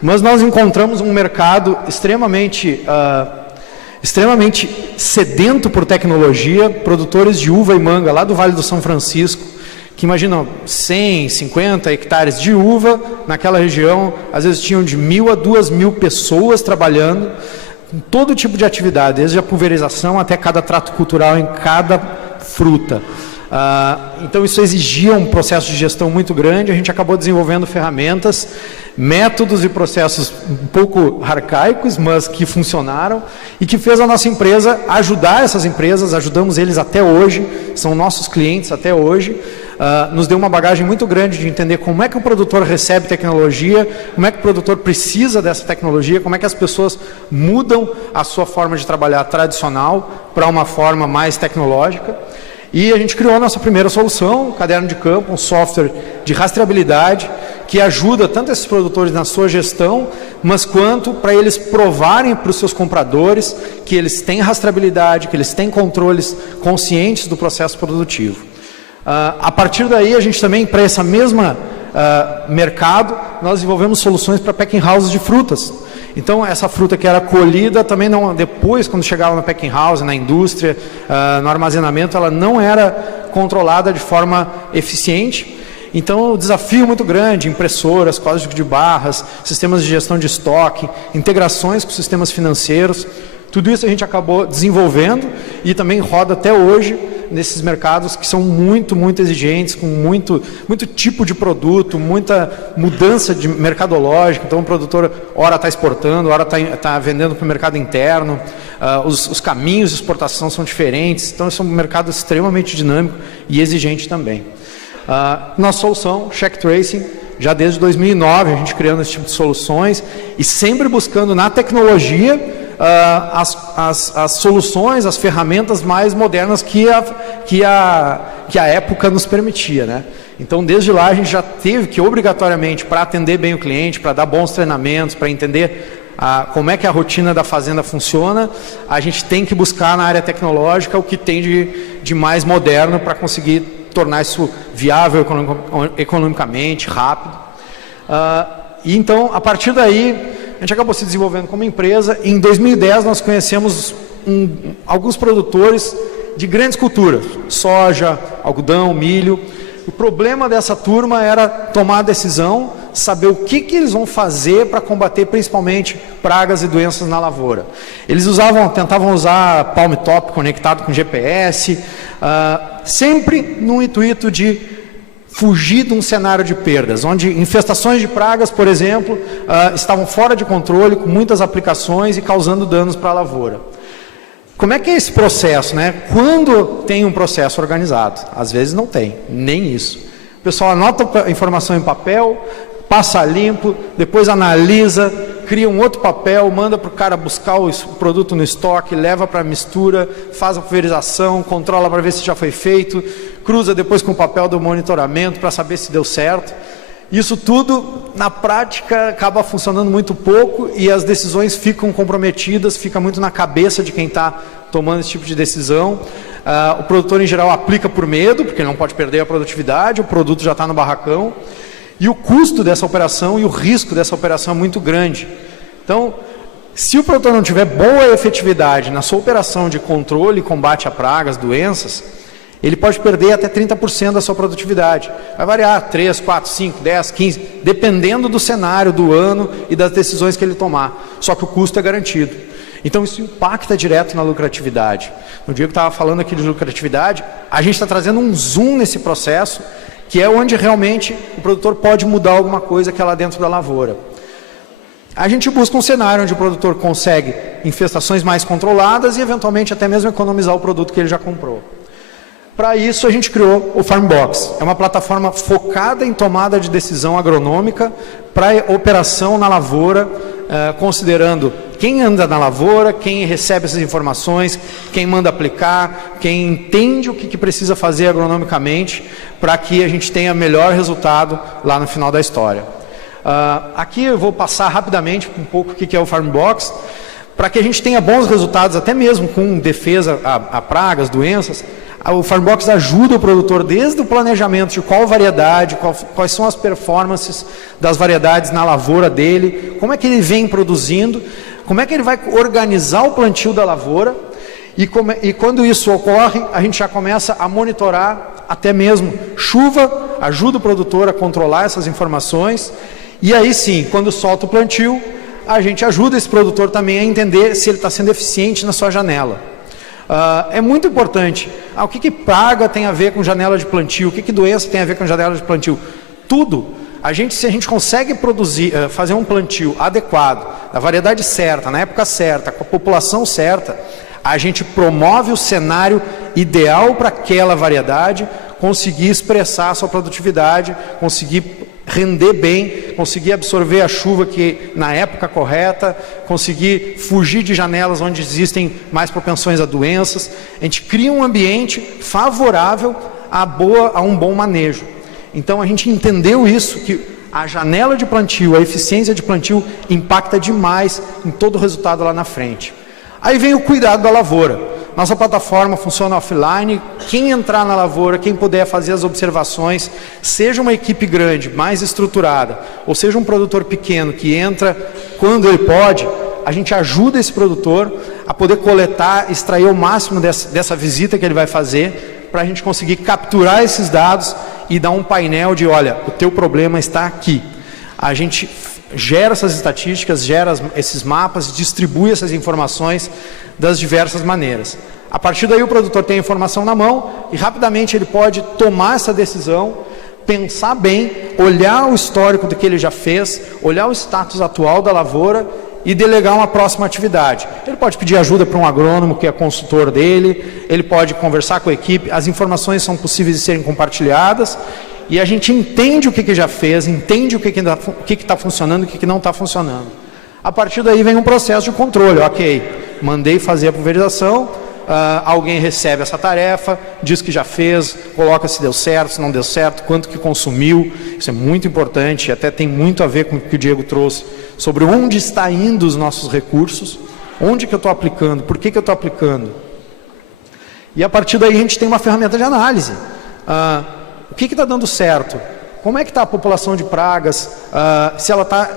mas nós encontramos um mercado extremamente sedento por tecnologia, produtores de uva e manga lá do Vale do São Francisco, que imaginam 100, 50 hectares de uva naquela região, às vezes tinham de 1.000 a 2.000 pessoas trabalhando, com todo tipo de atividade, desde a pulverização até cada trato cultural em cada fruta. Então isso exigia um processo de gestão muito grande, a gente acabou desenvolvendo ferramentas, métodos e processos um pouco arcaicos, mas que funcionaram e que fez a nossa empresa ajudar essas empresas, ajudamos eles até hoje, são nossos clientes até hoje. Nos deu uma bagagem muito grande de entender como é que o produtor recebe tecnologia, como é que o produtor precisa dessa tecnologia, como é que as pessoas mudam a sua forma de trabalhar tradicional para uma forma mais tecnológica. E a gente criou a nossa primeira solução, o Caderno de Campo, um software de rastreabilidade que ajuda tanto esses produtores na sua gestão, mas quanto para eles provarem para os seus compradores que eles têm rastreabilidade, que eles têm controles conscientes do processo produtivo. A partir daí, a gente também, para essa mesma mercado, nós desenvolvemos soluções para packing houses de frutas. Então, essa fruta que era colhida, também não, depois, quando chegava na packing house, na indústria, no armazenamento, ela não era controlada de forma eficiente. Então, o desafio muito grande, impressoras, código de barras, sistemas de gestão de estoque, integrações com sistemas financeiros, tudo isso a gente acabou desenvolvendo e também roda até hoje nesses mercados que são muito, muito exigentes, com muito tipo de produto, muita mudança de mercadológica. Então o produtor ora está exportando, ora está vendendo para o mercado interno, os caminhos de exportação são diferentes, então esse é um mercado extremamente dinâmico e exigente também. Nossa solução, Check Tracing, já desde 2009 a gente criando esse tipo de soluções e sempre buscando na tecnologia as as soluções, as ferramentas mais modernas que a época nos permitia, né? Então, desde lá, a gente já teve que, obrigatoriamente, para atender bem o cliente, para dar bons treinamentos, para entender como é que a rotina da fazenda funciona, a gente tem que buscar na área tecnológica o que tem de mais moderno para conseguir tornar isso viável economicamente, rápido. E então, a partir daí, a gente acabou se desenvolvendo como empresa. Em 2010, nós conhecemos alguns produtores de grandes culturas, soja, algodão, milho. O problema dessa turma era tomar a decisão, saber o que eles vão fazer para combater principalmente pragas e doenças na lavoura. Eles tentavam usar Palm Top conectado com GPS, sempre no intuito de fugir de um cenário de perdas, onde infestações de pragas, por exemplo, estavam fora de controle, com muitas aplicações e causando danos para a lavoura. Como é que é esse processo, né? Quando tem um processo organizado? Às vezes não tem, nem isso. O pessoal anota a informação em papel, passa limpo, depois analisa, cria um outro papel, manda para o cara buscar o produto no estoque, leva para a mistura, faz a pulverização, controla para ver se já foi feito, cruza depois com o papel do monitoramento para saber se deu certo. Isso tudo, na prática, acaba funcionando muito pouco e as decisões ficam comprometidas, fica muito na cabeça de quem está tomando esse tipo de decisão. O produtor, em geral, aplica por medo, porque ele não pode perder a produtividade, o produto já está no barracão. E o custo dessa operação e o risco dessa operação é muito grande. Então, se o produtor não tiver boa efetividade na sua operação de controle e combate a pragas, doenças, ele pode perder até 30% da sua produtividade. Vai variar 3, 4, 5, 10, 15, dependendo do cenário, do ano e das decisões que ele tomar. Só que o custo é garantido. Então isso impacta direto na lucratividade. No dia que eu estava falando aqui de lucratividade, a gente está trazendo um zoom nesse processo, que é onde realmente o produtor pode mudar alguma coisa que é lá dentro da lavoura. A gente busca um cenário onde o produtor consegue infestações mais controladas e eventualmente até mesmo economizar o produto que ele já comprou. Para isso, a gente criou o FarmBox. É uma plataforma focada em tomada de decisão agronômica para operação na lavoura, considerando quem anda na lavoura, quem recebe essas informações, quem manda aplicar, quem entende o que precisa fazer agronomicamente para que a gente tenha melhor resultado lá no final da história. Aqui eu vou passar rapidamente um pouco o que é o FarmBox, para que a gente tenha bons resultados, até mesmo com defesa a pragas, doenças. O FarmBox ajuda o produtor desde o planejamento de qual variedade, quais são as performances das variedades na lavoura dele, como é que ele vem produzindo, como é que ele vai organizar o plantio da lavoura e quando isso ocorre, a gente já começa a monitorar até mesmo chuva, ajuda o produtor a controlar essas informações e aí sim, quando solta o plantio, a gente ajuda esse produtor também a entender se ele está sendo eficiente na sua janela. É muito importante. O que praga tem a ver com janela de plantio? O que doença tem a ver com janela de plantio? Tudo. Se a gente consegue fazer um plantio adequado, da variedade certa, na época certa, com a população certa, a gente promove o cenário ideal para aquela variedade, conseguir expressar a sua produtividade, conseguir render bem, conseguir absorver a chuva que na época correta, conseguir fugir de janelas onde existem mais propensões a doenças. A gente cria um ambiente favorável a um bom manejo. Então a gente entendeu isso, que a janela de plantio, a eficiência de plantio impacta demais em todo o resultado lá na frente. Aí vem o cuidado da lavoura. Nossa plataforma funciona offline, quem entrar na lavoura, quem puder fazer as observações, seja uma equipe grande, mais estruturada, ou seja um produtor pequeno que entra quando ele pode, a gente ajuda esse produtor a poder coletar, extrair o máximo dessa visita que ele vai fazer, para a gente conseguir capturar esses dados e dar um painel de, olha, o teu problema está aqui. A gente gera essas estatísticas, gera esses mapas, distribui essas informações das diversas maneiras. A partir daí o produtor tem a informação na mão e rapidamente ele pode tomar essa decisão, pensar bem, olhar o histórico do que ele já fez, olhar o status atual da lavoura e delegar uma próxima atividade. Ele pode pedir ajuda para um agrônomo que é consultor dele, ele pode conversar com a equipe, as informações são possíveis de serem compartilhadas e a gente entende o que já fez, entende o que está funcionando e o que não está funcionando. A partir daí vem um processo de controle, ok, mandei fazer a pulverização, alguém recebe essa tarefa, diz que já fez, coloca se deu certo, se não deu certo, quanto que consumiu. Isso é muito importante, até tem muito a ver com o que o Diego trouxe, sobre onde está indo os nossos recursos, onde que eu estou aplicando, por que eu estou aplicando. E a partir daí a gente tem uma ferramenta de análise. O que está dando certo? Como é que está a população de pragas? Se ela está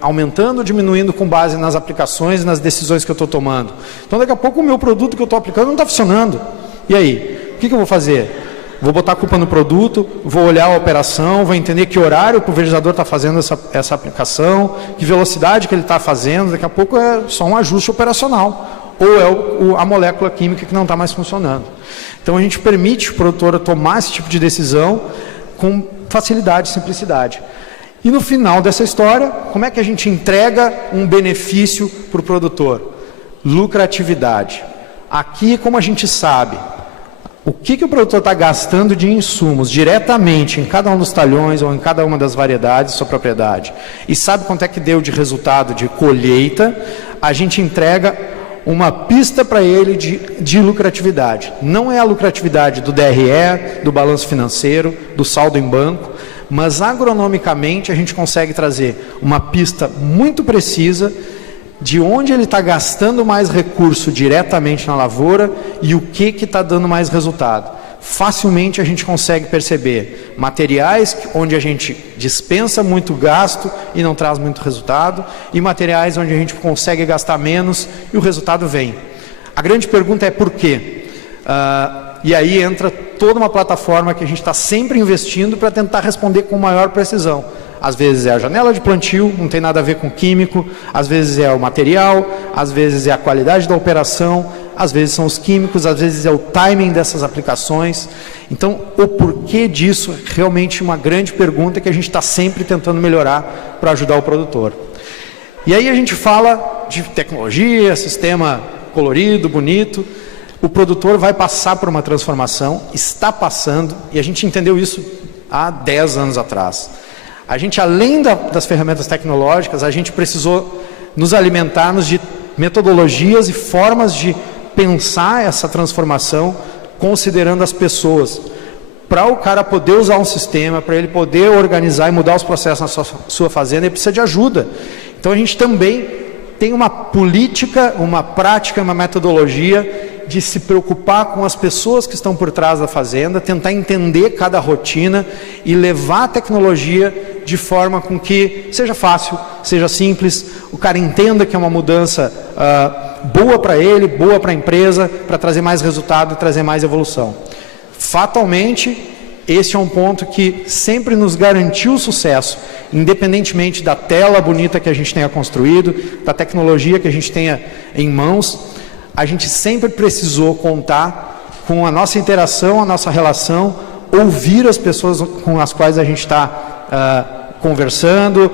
aumentando ou diminuindo com base nas aplicações e nas decisões que eu estou tomando. Então daqui a pouco o meu produto que eu estou aplicando não está funcionando. E aí? O que eu vou fazer? Vou botar a culpa no produto, vou olhar a operação, vou entender que horário o pulverizador está fazendo essa aplicação, que velocidade que ele está fazendo, daqui a pouco é só um ajuste operacional. Ou é a molécula química que não está mais funcionando. Então a gente permite o produtor tomar esse tipo de decisão com facilidade e simplicidade. E no final dessa história, como é que a gente entrega um benefício para o produtor? Lucratividade. Aqui, como a gente sabe, o que o produtor está gastando de insumos diretamente em cada um dos talhões ou em cada uma das variedades de sua propriedade, e sabe quanto é que deu de resultado de colheita, a gente entrega uma pista para ele de lucratividade. Não é a lucratividade do DRE, do balanço financeiro, do saldo em banco, mas agronomicamente a gente consegue trazer uma pista muito precisa de onde ele está gastando mais recurso diretamente na lavoura e o que está dando mais resultado. Facilmente a gente consegue perceber materiais onde a gente dispensa muito gasto e não traz muito resultado, e materiais onde a gente consegue gastar menos e o resultado vem. A grande pergunta é por quê? E aí entra toda uma plataforma que a gente está sempre investindo para tentar responder com maior precisão. Às vezes é a janela de plantio, não tem nada a ver com químico, às vezes é o material, às vezes é a qualidade da operação, às vezes são os químicos, às vezes é o timing dessas aplicações. Então, o porquê disso é realmente uma grande pergunta que a gente está sempre tentando melhorar para ajudar o produtor. E aí a gente fala de tecnologia, sistema colorido, bonito. O produtor vai passar por uma transformação, está passando, e a gente entendeu isso há 10 anos atrás. A gente, além das ferramentas tecnológicas, a gente precisou nos alimentarmos de metodologias e formas de pensar essa transformação, considerando as pessoas. Para o cara poder usar um sistema, para ele poder organizar e mudar os processos na sua fazenda, ele precisa de ajuda. Então a gente também tem uma política, uma prática, uma metodologia de se preocupar com as pessoas que estão por trás da fazenda, tentar entender cada rotina e levar a tecnologia de forma com que seja fácil, seja simples, o cara entenda que é uma mudança boa para ele, boa para a empresa, para trazer mais resultado e trazer mais evolução. Fatalmente, esse é um ponto que sempre nos garantiu sucesso, independentemente da tela bonita que a gente tenha construído, da tecnologia que a gente tenha em mãos. A gente sempre precisou contar com a nossa interação, a nossa relação, ouvir as pessoas com as quais a gente está conversando,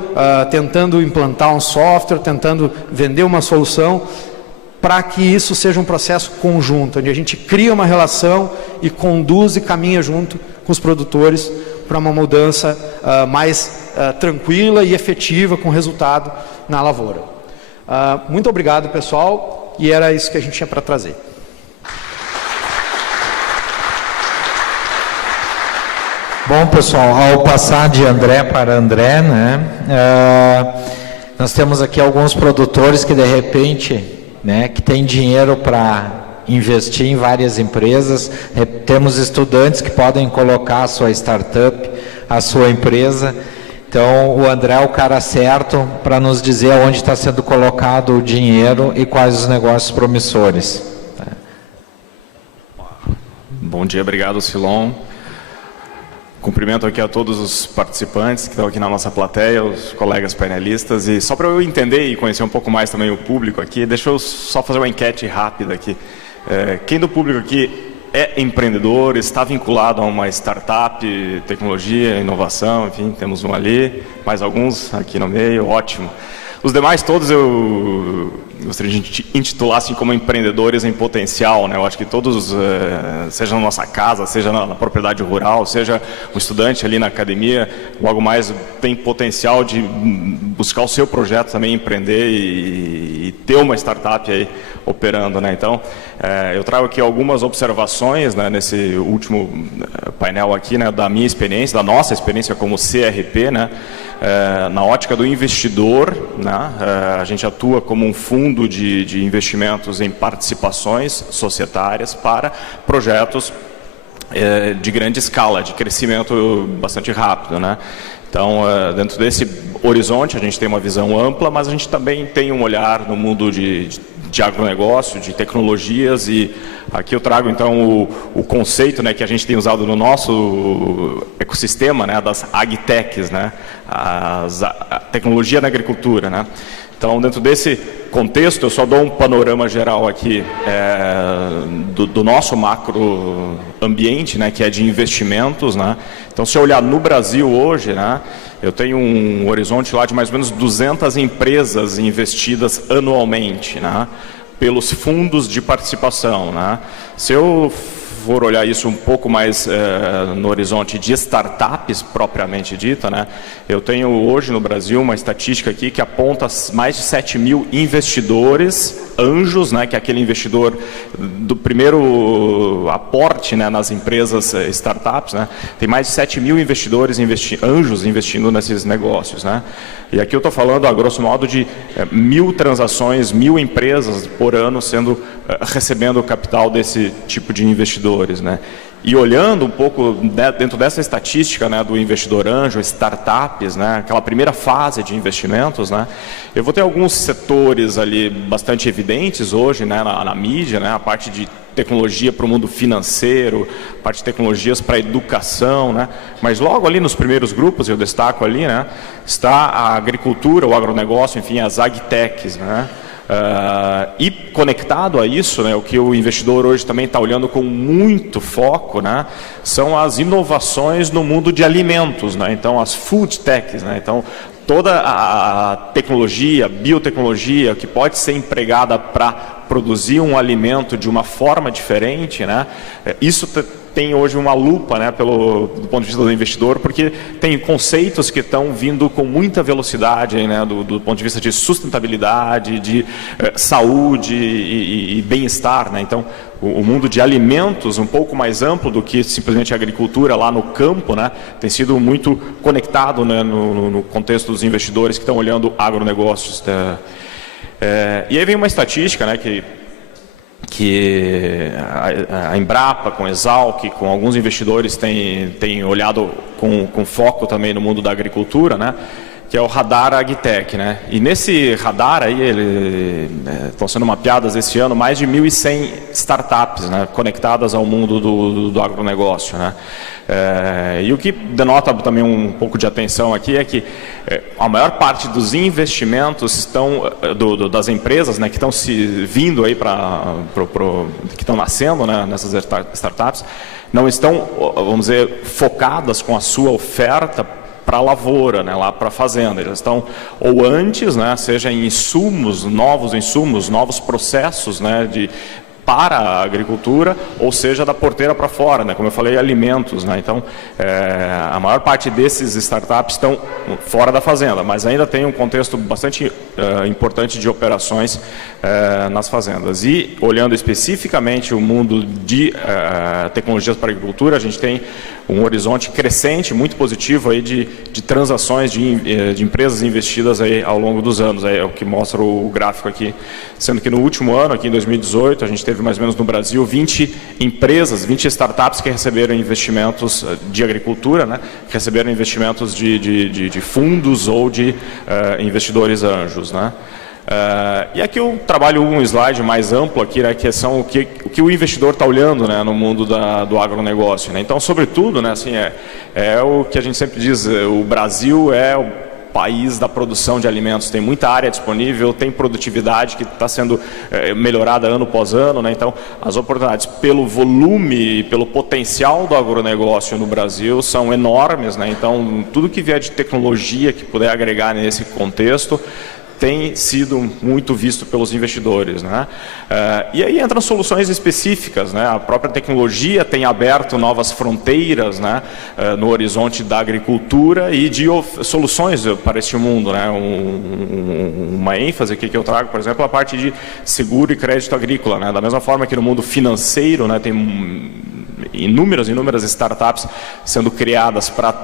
tentando implantar um software, tentando vender uma solução, para que isso seja um processo conjunto, onde a gente cria uma relação e conduz e caminha junto com os produtores para uma mudança mais tranquila e efetiva, com resultado na lavoura. Muito obrigado, pessoal. E era isso que a gente tinha para trazer. Bom, pessoal, ao passar de André para André, né, nós temos aqui alguns produtores que de repente, né, que têm dinheiro para investir em várias empresas. Temos estudantes que podem colocar a sua startup, a sua empresa. Então, o André é o cara certo para nos dizer onde está sendo colocado o dinheiro e quais os negócios promissores. Bom dia, obrigado, Silon. Cumprimento aqui a todos os participantes que estão aqui na nossa plateia, os colegas painelistas. E só para eu entender e conhecer um pouco mais também o público aqui, deixa eu só fazer uma enquete rápida aqui. Quem do público aqui é empreendedor, está vinculado a uma startup, tecnologia, inovação, enfim, temos um ali, mais alguns aqui no meio, ótimo. Os demais todos eu gostaria de intitular assim como empreendedores em potencial, né? Eu acho que todos, seja na nossa casa, seja na propriedade rural, seja um estudante ali na academia, logo mais tem potencial de buscar o seu projeto também, empreender e ter uma startup aí operando, né? Então, eu trago aqui algumas observações, né, nesse último painel aqui, né, da minha experiência, da nossa experiência como CRP, né? Na ótica do investidor, né, a gente atua como um fundo de investimentos em participações societárias para projetos de grande escala, de crescimento bastante rápido, né? Então, dentro desse horizonte, a gente tem uma visão ampla, mas a gente também tem um olhar no mundo de agronegócio, de tecnologias, e aqui eu trago então o conceito, né, que a gente tem usado no nosso ecossistema, né, das agtechs, né, a tecnologia na agricultura, né. Então, dentro desse contexto, eu só dou um panorama geral aqui do nosso macro ambiente, né, que é de investimentos, né. Então, se eu olhar no Brasil hoje, né, eu tenho um horizonte lá de mais ou menos 200 empresas investidas anualmente, né, pelos fundos de participação, né. Se eu for olhar isso um pouco mais no horizonte de startups propriamente dita, né, eu tenho hoje no Brasil uma estatística aqui que aponta mais de 7 mil investidores, anjos, né, que é aquele investidor do primeiro aporte, né, nas empresas startups, né, tem mais de 7 mil investidores, anjos investindo nesses negócios, né. E aqui eu estou falando, a grosso modo, de 1.000 transações, 1.000 empresas por ano recebendo o capital desse tipo de investidores, né. E olhando um pouco dentro dessa estatística, né, do investidor anjo, startups, né, aquela primeira fase de investimentos, né, eu vou ter alguns setores ali bastante evidentes hoje, né, na mídia, né, a parte de tecnologia para o mundo financeiro, a parte de tecnologias para a educação, né, mas logo ali nos primeiros grupos, eu destaco ali, né, está a agricultura, o agronegócio, enfim, as agtechs, né. E conectado a isso, né, o que o investidor hoje também está olhando com muito foco, né, são as inovações no mundo de alimentos, né, então as food techs, né, então toda a tecnologia, biotecnologia que pode ser empregada para produzir um alimento de uma forma diferente, né, isso tem hoje uma lupa, né, do ponto de vista do investidor, porque tem conceitos que estão vindo com muita velocidade, né, do ponto de vista de sustentabilidade, de saúde e bem-estar, né. Então, o mundo de alimentos, um pouco mais amplo do que simplesmente a agricultura lá no campo, né, tem sido muito conectado, né, no contexto dos investidores que estão olhando agronegócios. E aí vem uma estatística, né, que a Embrapa, com a Exalc, com alguns investidores têm olhado com foco também no mundo da agricultura, né, que é o Radar Agtech, né? E nesse radar aí, estão sendo mapeadas esse ano mais de 1.100 startups, né, conectadas ao mundo do agronegócio, né? E o que denota também um pouco de atenção aqui é que a maior parte dos investimentos das empresas, né, que estão se vindo aí que estão nascendo, né, nessas startups, não estão, vamos dizer, focadas com a sua oferta para a lavoura, né, lá para a fazenda. Eles estão ou antes, né, seja em novos processos, né, para a agricultura, ou seja, da porteira para fora, né? Como eu falei, alimentos, né? Então, a maior parte desses startups estão fora da fazenda, mas ainda tem um contexto bastante importante de operações nas fazendas. E, olhando especificamente o mundo de tecnologias para a agricultura, a gente tem um horizonte crescente, muito positivo aí de transações de empresas investidas aí ao longo dos anos. É o que mostra o gráfico aqui. Sendo que no último ano, aqui em 2018, a gente teve mais ou menos no Brasil 20 empresas, 20 startups que receberam investimentos de agricultura, né, que receberam investimentos de fundos ou de investidores anjos, né. E aqui eu trabalho um slide mais amplo aqui, né, que são o que o investidor está olhando, né, no mundo do agronegócio, né. Então, sobretudo, né, assim, é o que a gente sempre diz, o Brasil é o país da produção de alimentos, tem muita área disponível, tem produtividade que está sendo melhorada ano após ano, né? Então as oportunidades pelo volume, pelo potencial do agronegócio no Brasil são enormes, né? Então tudo que vier de tecnologia que puder agregar nesse contexto tem sido muito visto pelos investidores, né? E aí entram soluções específicas, né? A própria tecnologia tem aberto novas fronteiras, né? No horizonte da agricultura e de soluções para este mundo, né? Uma ênfase aqui que eu trago, por exemplo, a parte de seguro e crédito agrícola, né? Da mesma forma que no mundo financeiro, né, tem inúmeras startups sendo criadas para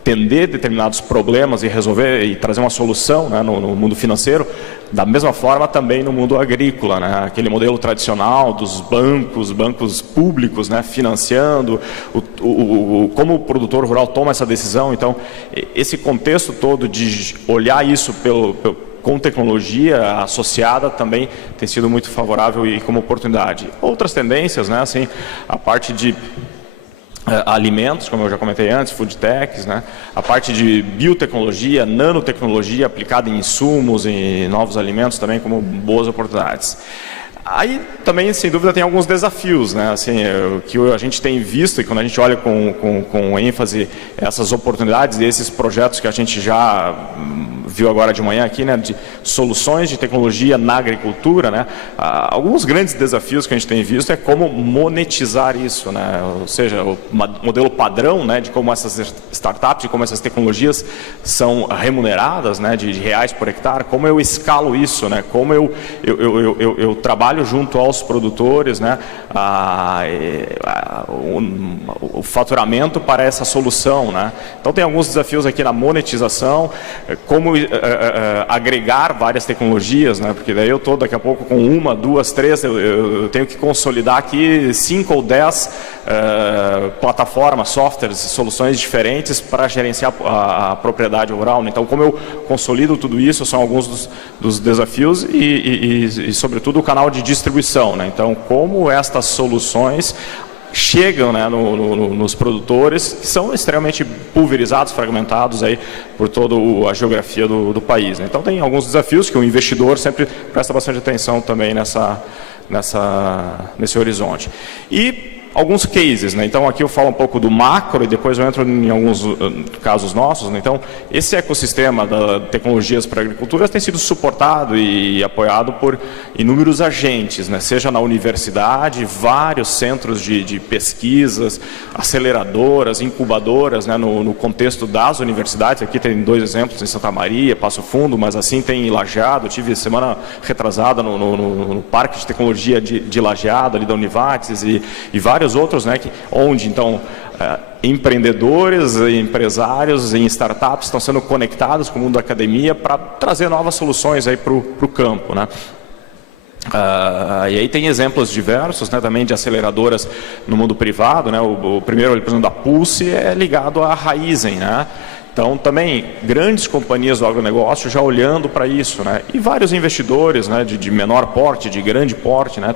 atender determinados problemas e resolver e trazer uma solução, né, no mundo financeiro, da mesma forma também no mundo agrícola, né, aquele modelo tradicional dos bancos públicos, né, financiando, como o produtor rural toma essa decisão. Então, esse contexto todo de olhar isso com tecnologia associada também tem sido muito favorável e como oportunidade. Outras tendências, né, assim, a parte de alimentos, como eu já comentei antes, food techs, né? A parte de biotecnologia, nanotecnologia aplicada em insumos, em novos alimentos também como boas oportunidades. Aí também, sem dúvida, tem alguns desafios, né? Assim, que a gente tem visto, e quando a gente olha com ênfase essas oportunidades e esses projetos que a gente já viu agora de manhã aqui, né, de soluções de tecnologia na agricultura, né? Alguns grandes desafios que a gente tem visto é como monetizar isso, né? Ou seja, o modelo padrão, né, de como essas startups, de como essas tecnologias são remuneradas, né, de reais por hectare, como eu escalo isso, né? Como eu trabalho junto aos produtores, né, o faturamento para essa solução, né? Então tem alguns desafios aqui na monetização, como agregar várias tecnologias, né? Porque daí eu estou daqui a pouco com 1, 2, 3, eu tenho que consolidar aqui 5 ou 10 plataformas, softwares, soluções diferentes para gerenciar a propriedade rural, né? Então, como eu consolido tudo isso, são alguns dos desafios e sobretudo o canal de distribuição, né? Então, como estas soluções chegam, né, nos produtores que são extremamente pulverizados, fragmentados aí por toda a geografia do país, né? Então tem alguns desafios que o investidor sempre presta bastante atenção também nesse horizonte. E alguns cases, né? Então aqui eu falo um pouco do macro e depois eu entro em alguns casos nossos, né? Então esse ecossistema da tecnologias para a agricultura tem sido suportado e apoiado por inúmeros agentes, né? Seja na universidade, vários centros de pesquisas, aceleradoras, incubadoras, né? No contexto das universidades. Aqui tem 2 exemplos em Santa Maria, Passo Fundo, mas assim tem em Lajeado. Eu tive semana retrasada no Parque de Tecnologia de Lajeado, ali da Univates e vários outros, né, onde então empreendedores, empresários em startups estão sendo conectados com o mundo da academia para trazer novas soluções aí para o campo, né? E aí tem exemplos diversos, né, também de aceleradoras no mundo privado, né? O primeiro, por exemplo, da Pulse é ligado à Raizen, né? Então, também, grandes companhias do agronegócio já olhando para isso, né? E vários investidores, né, de menor porte, de grande porte, né,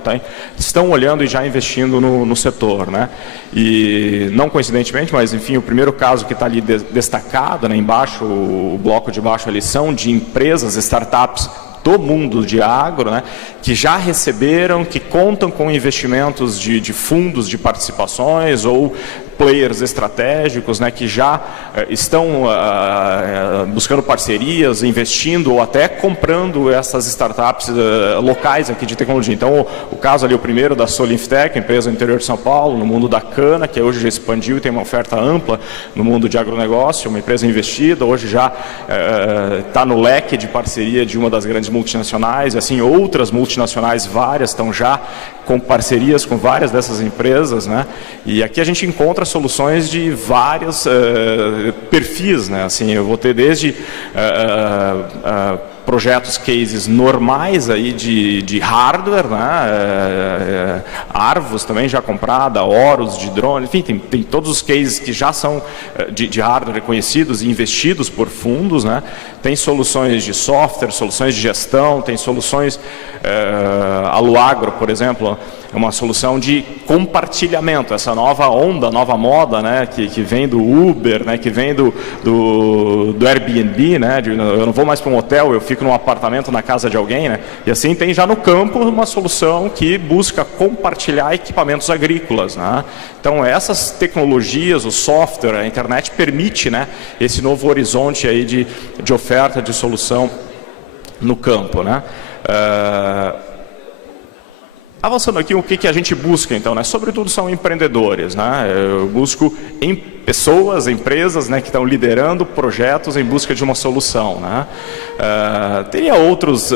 estão olhando e já investindo no setor, né? E, não coincidentemente, mas, enfim, o primeiro caso que está ali destacado, né, embaixo, o bloco de baixo ali, são de empresas, startups do mundo de agro, né, que já receberam, que contam com investimentos de fundos de participações ou players estratégicos, né, que já estão buscando parcerias, investindo ou até comprando essas startups locais aqui de tecnologia. Então, o caso ali, o primeiro da Solinftec, empresa no interior de São Paulo, no mundo da cana, que hoje já expandiu e tem uma oferta ampla no mundo de agronegócio, uma empresa investida, hoje já está no leque de parceria de uma das grandes multinacionais, e assim outras multinacionais, várias, estão já com parcerias com várias dessas empresas, né? E aqui a gente encontra soluções de vários perfis, né? Assim, eu vou ter desde projetos, cases normais aí de hardware, né? Arvos também já comprada, Horus de drone, enfim, tem todos os cases que já são de hardware reconhecidos e investidos por fundos, né? Tem soluções de software, soluções de gestão, tem soluções, a Luagro, por exemplo, é uma solução de compartilhamento, essa nova onda, nova moda, né, que vem do Uber, né, que vem do Airbnb, né, eu não vou mais para um hotel, eu fico num apartamento na casa de alguém, né, e assim tem já no campo uma solução que busca compartilhar equipamentos agrícolas, né. Então essas tecnologias, o software, a internet permite, né, esse novo horizonte aí de oferta, de solução no campo, né? Avançando aqui, o que a gente busca, então, né? Sobretudo são empreendedores, né? Eu busco em pessoas, empresas, né, que estão liderando projetos em busca de uma solução, né? Teria outras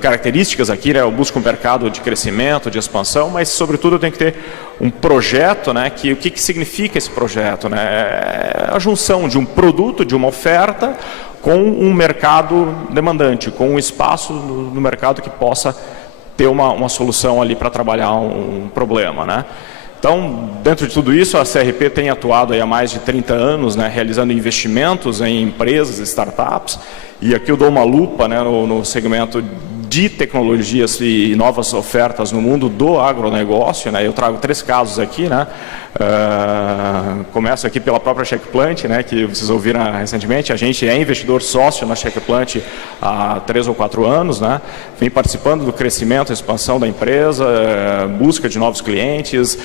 características aqui, né? Eu busco um mercado de crescimento, de expansão, mas, sobretudo, eu tenho que ter um projeto, né? O que significa esse projeto, né? É a junção de um produto, de uma oferta, com um mercado demandante, com um espaço no mercado que possa ter uma solução ali para trabalhar um problema, né? Então, dentro de tudo isso, a CRP tem atuado aí há mais de 30 anos, né, realizando investimentos em empresas, startups, e aqui eu dou uma lupa, né, no segmento de tecnologias e novas ofertas no mundo do agronegócio, né? Eu trago 3 casos aqui, né? Começo aqui pela própria Checkplant, né, que vocês ouviram recentemente. A gente é investidor sócio na Checkplant há 3 ou 4 anos, né? Vem participando do crescimento, expansão da empresa, busca de novos clientes.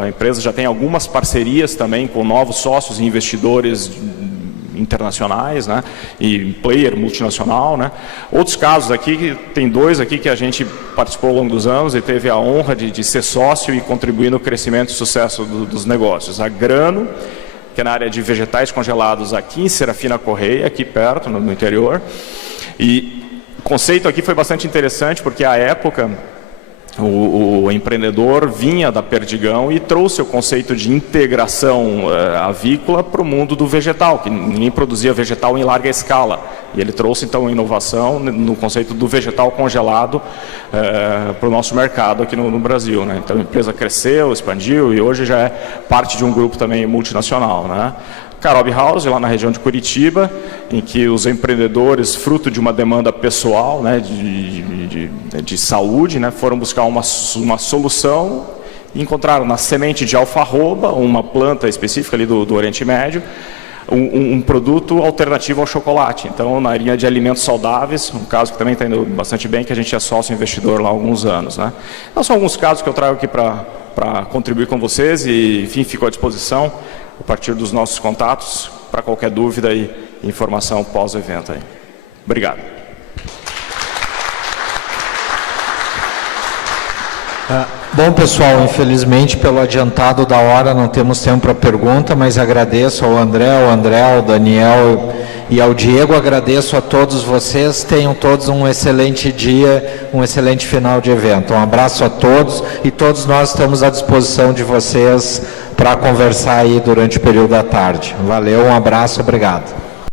A empresa já tem algumas parcerias também com novos sócios e investidores internacionais, né, e player multinacional, né. Outros casos aqui, tem 2 aqui que a gente participou ao longo dos anos e teve a honra de ser sócio e contribuir no crescimento e sucesso dos negócios. A Grano, que é na área de vegetais congelados aqui em Serafina Correia, aqui perto, no interior. E o conceito aqui foi bastante interessante, porque à época o empreendedor vinha da Perdigão e trouxe o conceito de integração avícola para o mundo do vegetal, que ninguém produzia vegetal em larga escala. E ele trouxe, então, inovação no conceito do vegetal congelado para o nosso mercado aqui no Brasil, né? Então, a empresa cresceu, expandiu e hoje já é parte de um grupo também multinacional, né? Carob House, lá na região de Curitiba, em que os empreendedores, fruto de uma demanda pessoal, né, de saúde, né, foram buscar uma solução e encontraram na semente de alfarroba, uma planta específica ali do Oriente Médio, um produto alternativo ao chocolate. Então, na linha de alimentos saudáveis, um caso que também está indo bastante bem, que a gente é sócio investidor lá há alguns anos, né? Então, são alguns casos que eu trago aqui para contribuir com vocês e, enfim, fico à disposição a partir dos nossos contatos para qualquer dúvida e informação pós-evento aí. Obrigado. Bom, pessoal, infelizmente, pelo adiantado da hora, não temos tempo para pergunta, mas agradeço ao André, ao Daniel e ao Diego. Agradeço a todos vocês. Tenham todos um excelente dia, um excelente final de evento. Um abraço a todos e todos nós estamos à disposição de vocês para conversar aí durante o período da tarde. Valeu, um abraço, obrigado.